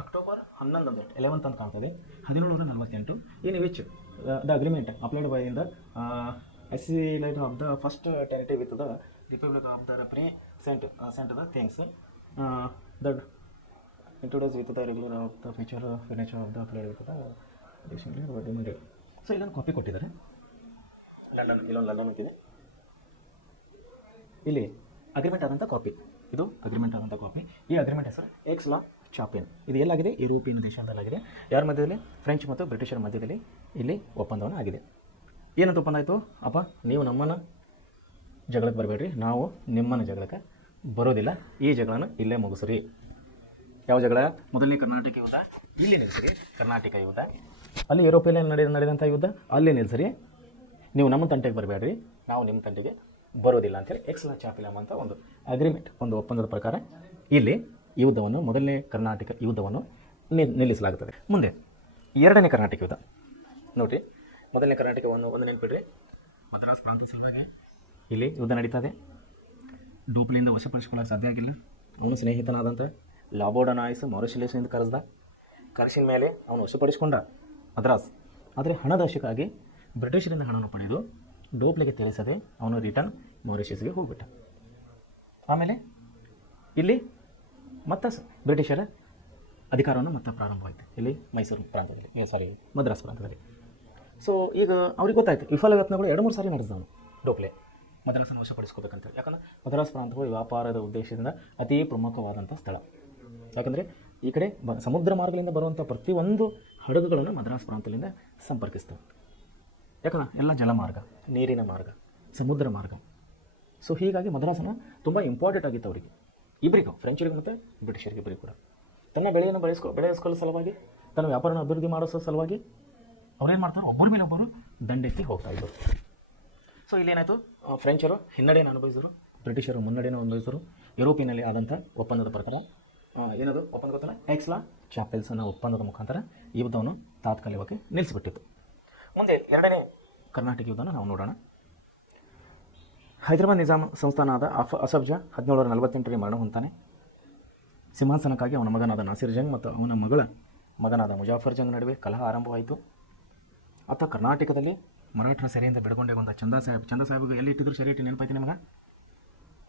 ಅಕ್ಟೋಬರ್ 11 ಅಂತ ಕಾಣ್ತದೆ, 1748. In which the agreement applied by in the oscillate of the first territory with the republic of the sent the things that introduce with the regular of the feature finisher of the applied with the demitted. So ಇಲ್ಲೊಂದು copy ಕೊಟ್ಟಿದ್ದಾರೆ, ಇಲ್ಲೊಂದು London ಅಂತಿದೆ. ಇಲ್ಲಿ agreement ಆದಂಥ copy, ಇದು agreement ಆದಂಥ copy. ಈ agreement ಹೆಸರು ಎಕ್ಸ್ ಲಾ ಚಾಪೆಲ್. ಇದು ಎಲ್ಲಾಗಿದೆ, ಯುರೋಪಿಯನ್ ದೇಶದಲ್ಲಾಗಿದೆ. ಯಾರ ಮಧ್ಯದಲ್ಲಿ? ಫ್ರೆಂಚ್ ಮತ್ತು ಬ್ರಿಟಿಷರ ಮಧ್ಯದಲ್ಲಿ ಇಲ್ಲಿ ಒಪ್ಪಂದವನ್ನು ಆಗಿದೆ. ಏನಂತ ಒಪ್ಪಂದ ಆಯಿತು? ಅಪ್ಪ, ನೀವು ನಮ್ಮನ್ನು ಜಗಳಕ್ಕೆ ಬರಬೇಡ್ರಿ, ನಾವು ನಿಮ್ಮನ್ನು ಜಗಳಕ್ಕೆ ಬರೋದಿಲ್ಲ, ಈ ಜಗಳನ ಇಲ್ಲೇ ಮುಗಿಸ್ರಿ. ಯಾವ ಜಗಳ? ಮೊದಲನೇ ಕರ್ನಾಟಕ ಯುದ್ಧ ಇಲ್ಲಿ ನಿಲ್ಲಿಸ್ರಿ, ಕರ್ನಾಟಕ ಯುದ್ಧ. ಅಲ್ಲಿ ಯುರೋಪಿಯಲ್ಲಿ ನಡೆದಂಥ ಯುದ್ಧ ಅಲ್ಲಿ ನಿಲ್ಲಿಸ್ರಿ, ನೀವು ನಮ್ಮ ತಂಟೆಗೆ ಬರಬೇಡ್ರಿ, ನಾವು ನಿಮ್ಮ ತಂಟೆಗೆ ಬರೋದಿಲ್ಲ ಅಂತೇಳಿ ಎಕ್ಸ್ ಲಾ ಚಾಪೆಲ್ ಅಂತ ಒಂದು ಅಗ್ರಿಮೆಂಟ್, ಒಂದು ಒಪ್ಪಂದದ ಪ್ರಕಾರ ಇಲ್ಲಿ ಯುದ್ಧವನ್ನು, ಮೊದಲನೇ ಕರ್ನಾಟಕ ಯುದ್ಧವನ್ನು ನಿಲ್ಲಿಸಲಾಗುತ್ತದೆ. ಮುಂದೆ ಎರಡನೇ ಕರ್ನಾಟಕ ಯುದ್ಧ ನೋಡಿರಿ. ಮೊದಲನೇ ಕರ್ನಾಟಕವನ್ನು ಒಂದು ನೆನಪಿಡ್ರಿ, ಮದ್ರಾಸ್ ಪ್ರಾಂತ ಸಲುವಾಗಿ ಇಲ್ಲಿ ಯುದ್ಧ ನಡೀತದೆ. ಡೋಪ್ಲೆಯಿಂದ ವಶಪಡಿಸಿಕೊಳ್ಳೋಕೆ ಸಾಧ್ಯ ಆಗಿಲ್ಲ. ಅವನು ಸ್ನೇಹಿತನಾದಂಥ ಲಾಬರ್ಟೋ ನೈಸ್ ಮಾರಿಷಸ್ನಿಂದ ಕರೆಸಿನ ಮೇಲೆ ಅವನು ವಶಪಡಿಸಿಕೊಂಡ ಮದ್ರಾಸ್. ಆದರೆ ಹಣದ ಅವಶ್ಯಕವಾಗಿ ಬ್ರಿಟಿಷರಿಂದ ಹಣವನ್ನು ಪಡೆದು ಡೋಪ್ಲೆಗೆ ತಿಳಿಸದೆ ಅವನು ರಿಟರ್ನ್ ಮಾರಿಷಸ್ಗೆ ಹೋಗ್ಬಿಟ್ಟ. ಆಮೇಲೆ ಇಲ್ಲಿ ಮತ್ತೆ ಬ್ರಿಟಿಷರ ಅಧಿಕಾರವನ್ನು ಮತ್ತೆ ಪ್ರಾರಂಭವಾಯಿತು ಇಲ್ಲಿ ಮೈಸೂರು ಪ್ರಾಂತದಲ್ಲಿ, ಮದ್ರಾಸ್ ಪ್ರಾಂತದಲ್ಲಿ. ಸೊ ಈಗ ಅವ್ರಿಗೆ ಗೊತ್ತಾಯಿತು, ವಿಫಲ ಯತ್ನಗಳು 2-3 ಸಾರಿ ನಡೆಸಿದವನು ಡೋಪ್ಲೆ ಮದ್ರಾಸನ್ನು ವಶಪಡಿಸ್ಕೋಬೇಕಂತೇಳಿ. ಯಾಕಂದರೆ ಮದ್ರಾಸ್ ಪ್ರಾಂತವು ವ್ಯಾಪಾರದ ಉದ್ದೇಶದಿಂದ ಅತೀ ಪ್ರಮುಖವಾದಂಥ ಸ್ಥಳ. ಯಾಕಂದರೆ ಈ ಕಡೆ ಸಮುದ್ರ ಮಾರ್ಗದಿಂದ ಬರುವಂಥ ಪ್ರತಿಯೊಂದು ಹಡಗುಗಳನ್ನು ಮದ್ರಾಸ್ ಪ್ರಾಂತದಿಂದ ಸಂಪರ್ಕಿಸ್ತವೆ. ಯಾಕಂದ್ರೆ ಎಲ್ಲ ಜಲಮಾರ್ಗ, ನೀರಿನ ಮಾರ್ಗ, ಸಮುದ್ರ ಮಾರ್ಗ. ಸೊ ಹೀಗಾಗಿ ಮದ್ರಾಸನ್ನು ತುಂಬ ಇಂಪಾರ್ಟೆಂಟ್ ಆಗಿತ್ತು ಅವರಿಗೆ, ಇಬ್ಬರಿಗೂ, ಫ್ರೆಂಚರಿಗೆ ಮತ್ತು ಬ್ರಿಟಿಷರಿಗೆ ಇಬ್ಬರಿಗೂ ಕೂಡ. ತನ್ನ ಬೆಳೆಯನ್ನು ಬೆಳೆಸ್ಕೊಳ್ಳೋ ಸಲುವಾಗಿ, ತನ್ನ ವ್ಯಾಪಾರನ ಅಭಿವೃದ್ಧಿ ಮಾಡಿಸೋ ಸಲುವಾಗಿ ಅವ್ರೇನು ಮಾಡ್ತಾರೆ, ಒಬ್ಬರ ಮೇಲೆ ಒಬ್ಬರು ದಂಡೆತ್ತಿ ಹೋಗ್ತಾಯಿದ್ದರು. ಸೊ ಇಲ್ಲೇನಾಯಿತು, ಫ್ರೆಂಚರು ಹಿನ್ನಡೆಯನ್ನು ಅನುಭವಿಸಿದರು, ಬ್ರಿಟಿಷರು ಮುನ್ನಡೆಯನ್ನು ಅನುಭವಿಸಿದರು. ಯುರೋಪಿನಲ್ಲಿ ಆದಂಥ ಒಪ್ಪಂದದ ಪ್ರಕಾರ ಏನದು ಒಪ್ಪಂದ ಗೊತ್ತಲ್ಲ, ಎಕ್ಸ್ ಲಾ ಚಾಪೆಲ್ಸ್ ಅನ್ನೋ ಒಪ್ಪಂದದ ಮುಖಾಂತರ ಈ ಯುದ್ಧವನ್ನು ತಾತ್ಕಾಲಿಕವಾಗಿ ನಿಲ್ಲಿಸಿಬಿಟ್ಟಿತ್ತು. ಮುಂದೆ ಎರಡನೇ ಕರ್ನಾಟಕ ಯುದ್ಧನ ನಾವು ನೋಡೋಣ. ಹೈದರಾಬಾದ್ ನಿಜಾಮ್ ಸಂಸ್ಥಾನದ ಅಸಫ್ ಜಾ 1748ರಲ್ಲಿ ಮರಣ ಹೊಂತಾನೆ. ಸಿಂಹಾಸನಕ್ಕಾಗಿ ಅವನ ಮಗನಾದ ನಾಸಿರ್ ಜಂಗ್ ಮತ್ತು ಅವನ ಮಗನಾದ ಮುಜಾಫರ್ ಜಂಗ್ ನಡುವೆ ಕಲಹ ಆರಂಭವಾಯಿತು. ಅತ್ತ ಕರ್ನಾಟಕದಲ್ಲಿ ಮರಾಠರ ಸೆರೆಯಿಂದ ಬಿಡುಗೊಂಡೆ ಬಂದ ಚಂದ ಸಾಹೇಬ್ಗೆ ಎಲ್ಲಿ ಇಟ್ಟಿದ್ರು ಸೆರೆ ಇಟ್ಟು ನೆನಪಾಯ್ತು ನಿಮಗೆ?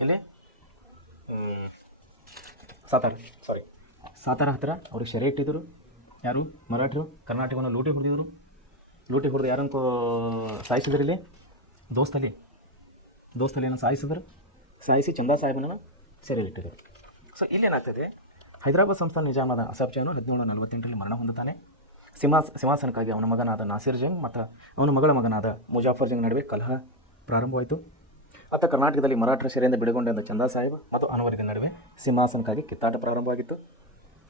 ಇಲ್ಲಿ ಸಾತಾರ ಹತ್ತಿರ ಅವ್ರಿಗೆ ಸೆರೆ ಇಟ್ಟಿದ್ದರು. ಯಾರು? ಮರಾಠರು. ಕರ್ನಾಟಕವನ್ನು ಲೂಟಿ ಹೊಡೆದು ಯಾರನ್ನು ಸಾಯಿಸಿದ್ರು? ಇಲ್ಲಿ ದೋಸ್ತಲಿ ಏನೋ ಸಾಯಿಸಿದ್ರು. ಸಾಯಿಸಿ ಚಂದಾ ಸಾಹೇಬನನ್ನು ಸೆರೆಯಲ್ಲಿಟ್ಟಿದ್ದರು. ಸೊ ಇಲ್ಲೇನಾಗ್ತದೆ, ಹೈದರಾಬಾದ್ ಸಂಸ್ಥಾನ ನಿಜಾಮದ ಅಸಫ್ ಜಾನು 1748ರಲ್ಲಿ ಮರಣ ಹೊಂದುತ್ತಾನೆ. ಸಿಂಹಾಸನಕ್ಕಾಗಿ ಅವನ ಮಗನಾದ ನಾಸಿರ್ ಜಂಗ್ ಮತ್ತು ಅವನ ಮಗಳ ಮಗನಾದ ಮುಜಾಫರ್ ಜಂಗ್ ನಡುವೆ ಕಲಹ ಪ್ರಾರಂಭವಾಯಿತು. ಅತ್ತ ಕರ್ನಾಟಕದಲ್ಲಿ ಮರಾಠರ ಸೆರೆಯಿಂದ ಬಿಡುಗೊಂಡ ಚಂದಾ ಸಾಹೇಬ್ ಮತ್ತು ಅನ್ವರುದ್ದೀನ್ ನಡುವೆ ಸಿಂಹಾಸನಕ್ಕಾಗಿ ಕಿತ್ತಾಟ ಪ್ರಾರಂಭವಾಗಿತ್ತು.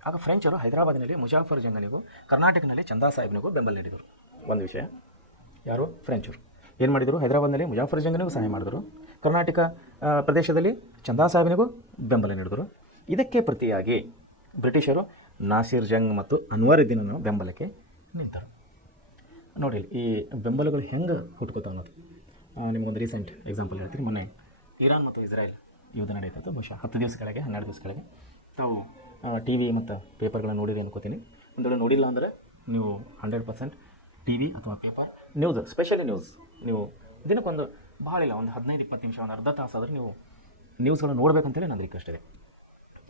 ಆಗ ಫ್ರೆಂಚರು ಹೈದರಾಬಾದಿನಲ್ಲಿ ಮುಜಾಫರ್ ಜಂಗನಿಗೂ ಕರ್ನಾಟಕದಲ್ಲಿ ಚಂದಾ ಸಾಹೇಬನಿಗೂ ಬೆಂಬಲ ನೀಡಿದರು. ಒಂದು ವಿಷಯ, ಯಾರು ಫ್ರೆಂಚರು ಏನು ಮಾಡಿದರು, ಹೈದರಾಬಾದ್ನಲ್ಲಿ ಮುಜಾಫರ್ ಜಂಗನಿಗೂ ಸಹಾಯ ಮಾಡಿದರು, ಕರ್ನಾಟಕ ಪ್ರದೇಶದಲ್ಲಿ ಚಂದಾ ಸಾಹೇಬನಿಗೂ ಬೆಂಬಲ ನೀಡಿದರು. ಇದಕ್ಕೆ ಪ್ರತಿಯಾಗಿ ಬ್ರಿಟಿಷರು ನಾಸಿರ್ ಜಂಗ್ ಮತ್ತು ಅನ್ವರುದ್ದೀನನ್ನು ಬೆಂಬಲಕ್ಕೆ ನಿಂತರು. ನೋಡಿ ಈ ಬೆಂಬಲಗಳು ಹೆಂಗೆ ಹುಟ್ಕೋತಾವ ಅನ್ನೋದು ನಿಮಗೊಂದು ರೀಸೆಂಟ್ ಎಕ್ಸಾಂಪಲ್ ಹೇಳ್ತೀನಿ. ಮೊನ್ನೆ ಇರಾನ್ ಮತ್ತು ಇಸ್ರೇಲ್ ಯುದ್ಧ ನಡೀತದ್ದು, ಬಹುಶಃ 10 ದಿವಸಗಳಿಗೆ 12 ದಿವಸಗಳಿಗೆ. ತಾವು ಟಿ ವಿ ಮತ್ತು ಪೇಪರ್ಗಳನ್ನ ನೋಡಿರಿ ಅನ್ಕೋತೀನಿ. ಒಂದು ವೇಳೆ ನೋಡಿಲ್ಲ ಅಂದರೆ ನೀವು 100% ಟಿ ವಿ ಅಥವಾ ಪೇಪರ್ ನ್ಯೂಸ್, ಸ್ಪೆಷಲಿ ನ್ಯೂಸ್, ನೀವು ದಿನಕ್ಕೊಂದು ಭಾಳ ಇಲ್ಲ ಒಂದು 15-20 ನಿಮಿಷ, ಒಂದು ಅರ್ಧ ತಾಸಾದರೆ ನೀವು ನ್ಯೂಸ್ಗಳನ್ನು ನೋಡಬೇಕಂತೇಳಿ ನನ್ನ ರಿಕ್ವೆಸ್ಟ್ ಇದೆ.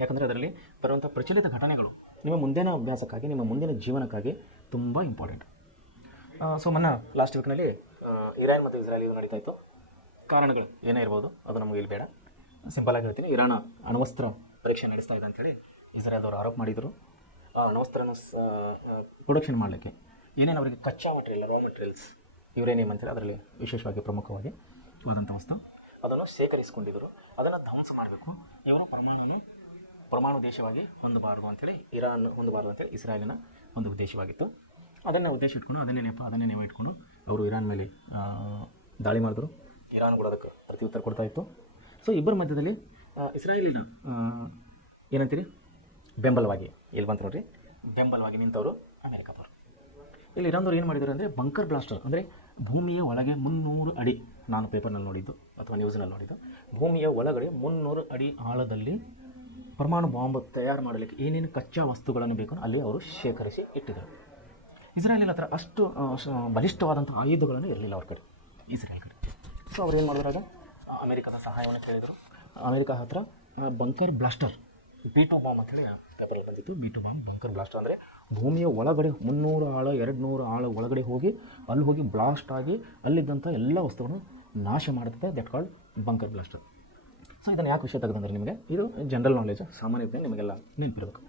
ಯಾಕಂದರೆ ಅದರಲ್ಲಿ ಬರುವಂಥ ಪ್ರಚಲಿತ ಘಟನೆಗಳು ನಿಮ್ಮ ಮುಂದಿನ ಅಭ್ಯಾಸಕ್ಕಾಗಿ, ನಿಮ್ಮ ಮುಂದಿನ ಜೀವನಕ್ಕಾಗಿ ತುಂಬ ಇಂಪಾರ್ಟೆಂಟ್. ಸೊ ಮೊನ್ನೆ ಲಾಸ್ಟ್ ವೀಕ್ನಲ್ಲಿ ಇರಾನ್ ಮತ್ತು ಇಸ್ರೇಲ್ ಇದು ನಡೀತಾ ಇತ್ತು. ಕಾರಣಗಳು ಏನೇ ಇರ್ಬೋದು, ಅದು ನಮಗೆ ಇಲ್ಲಿ ಬೇಡ. ಸಿಂಪಲಾಗಿ ಹೇಳ್ತೀನಿ, ಇರಾನ್ ಅಣ್ವಸ್ತ್ರ ಪರೀಕ್ಷೆ ನಡೆಸ್ತಾ ಇದೆ ಅಂಥೇಳಿ ಇಸ್ರೇಲ್ದವರು ಆರೋಪ ಮಾಡಿದರು. ಆ ಅಣ್ವಸ್ತ್ರನ ಪ್ರೊಡಕ್ಷನ್ ಮಾಡಲಿಕ್ಕೆ ಏನೇನು ಅವರಿಗೆ ಕಚ್ಚಾ ಮಟೀರಿಯಲ್, ರಾ ಮಟೀರಿಯಲ್ಸ್, ಯುರೇನಿಯಂ ಅಂತೇಳಿ ಅದರಲ್ಲಿ ವಿಶೇಷವಾಗಿ ಪ್ರಮುಖವಾಗಿ ಆದಂಥ ವಸ್ತು, ಅದನ್ನು ಶೇಖರಿಸಿಕೊಂಡಿದ್ದರು. ಅದನ್ನು ಧ್ವಂಸ ಮಾಡಬೇಕು, ಇವರು ಪರಮಾಣು ದೇಶವಾಗಿ ಹೊಂದಬಾರದು ಅಂಥೇಳಿ, ಇರಾನ್ ಹೊಂದಬಾರದು ಅಂತೇಳಿ ಇಸ್ರಾಯೇಲಿನ ಒಂದು ಉದ್ದೇಶವಾಗಿತ್ತು. ಅದನ್ನು ಉದ್ದೇಶ ಇಟ್ಕೊಂಡು, ಅದನ್ನೇ ನೆವ ಇಟ್ಕೊಂಡು ಅವರು ಇರಾನ್ ಮೇಲೆ ದಾಳಿ ಮಾಡಿದ್ರು. ಇರಾನ್ ಕೂಡ ಅದಕ್ಕೆ ಪ್ರತಿ ಉತ್ತರ ಕೊಡ್ತಾ ಇತ್ತು. ಸೊ ಇಬ್ಬರ ಮಧ್ಯದಲ್ಲಿ ಇಸ್ರಾಯೇಲಿನ ಏನಂತೀರಿ ಬೆಂಬಲವಾಗಿ, ಇಲ್ಲಿ ಬಂತು ನೋಡಿರಿ, ಬೆಂಬಲವಾಗಿ ನಿಂತವರು ಅಮೆರಿಕದವರು. ಇಲ್ಲಿ ಇರಾನ್ದವ್ರು ಏನು ಮಾಡಿದ್ದಾರೆ ಅಂದರೆ ಬಂಕರ್ ಬ್ಲಾಸ್ಟರ್, ಅಂದರೆ ಭೂಮಿಯ ಒಳಗೆ 300 ಅಡಿ, ನಾನು ಪೇಪರ್ನಲ್ಲಿ ನೋಡಿದ್ದು ಅಥವಾ ನ್ಯೂಸ್ನಲ್ಲಿ ನೋಡಿದ್ದು, ಭೂಮಿಯ ಒಳಗಡೆ 300 ಅಡಿ ಆಳದಲ್ಲಿ ಪರಮಾಣು ಬಾಂಬ್ ತಯಾರು ಮಾಡಲಿಕ್ಕೆ ಏನೇನು ಕಚ್ಚಾ ವಸ್ತುಗಳನ್ನು ಬೇಕು ಅಲ್ಲಿ ಅವರು ಶೇಖರಿಸಿ ಇಟ್ಟಿದ್ದಾರೆ. ಇಸ್ರಾಯೇಲ್ ಹತ್ರ ಅಷ್ಟು ಬಲಿಷ್ಠವಾದಂಥ ಆಯುಧಗಳನ್ನು ಇರಲಿಲ್ಲ ಅವ್ರ ಕಡೆ, ಇಸ್ರಾಯೇಲ್ ಕಡೆ. ಸೊ ಅವ್ರು ಏನು ಮಾಡಿದ್ರಾಗ ಅಮೆರಿಕದ ಸಹಾಯವನ್ನು ಕೇಳಿದರು. ಅಮೆರಿಕ ಹತ್ರ ಬಂಕರ್ ಬ್ಲಾಸ್ಟರ್, B2 ಬಾಂಬ್ ಅಂತೇಳಿ ಪೇಪರಲ್ಲಿ ಬಂದಿತ್ತು. B2 ಬಾಂಬ್, ಬಂಕರ್ ಬ್ಲಾಸ್ಟರ್ ಅಂದರೆ ಭೂಮಿಯ ಒಳಗಡೆ 300 ಆಳ 200 ಆಳ ಒಳಗಡೆ ಹೋಗಿ ಅಲ್ಲಿ ಹೋಗಿ ಬ್ಲಾಸ್ಟ್ ಆಗಿ ಅಲ್ಲಿದ್ದಂಥ ಎಲ್ಲ ವಸ್ತುಗಳನ್ನು ನಾಶ ಮಾಡುತ್ತೆ. That called bunker blaster. So ಇದನ್ನು ಯಾಕೆ ವಿಷಯ ತೆಗೆದಂದ್ರೆ ನಿಮಗೆ ಇದು ಜನರಲ್ ನಾಲೆಜ್, ಸಾಮಾನ್ಯ ವಿಜ್ಞಾನ, ನಿಮಗೆಲ್ಲ ನೆನಪಿರಬೇಕು.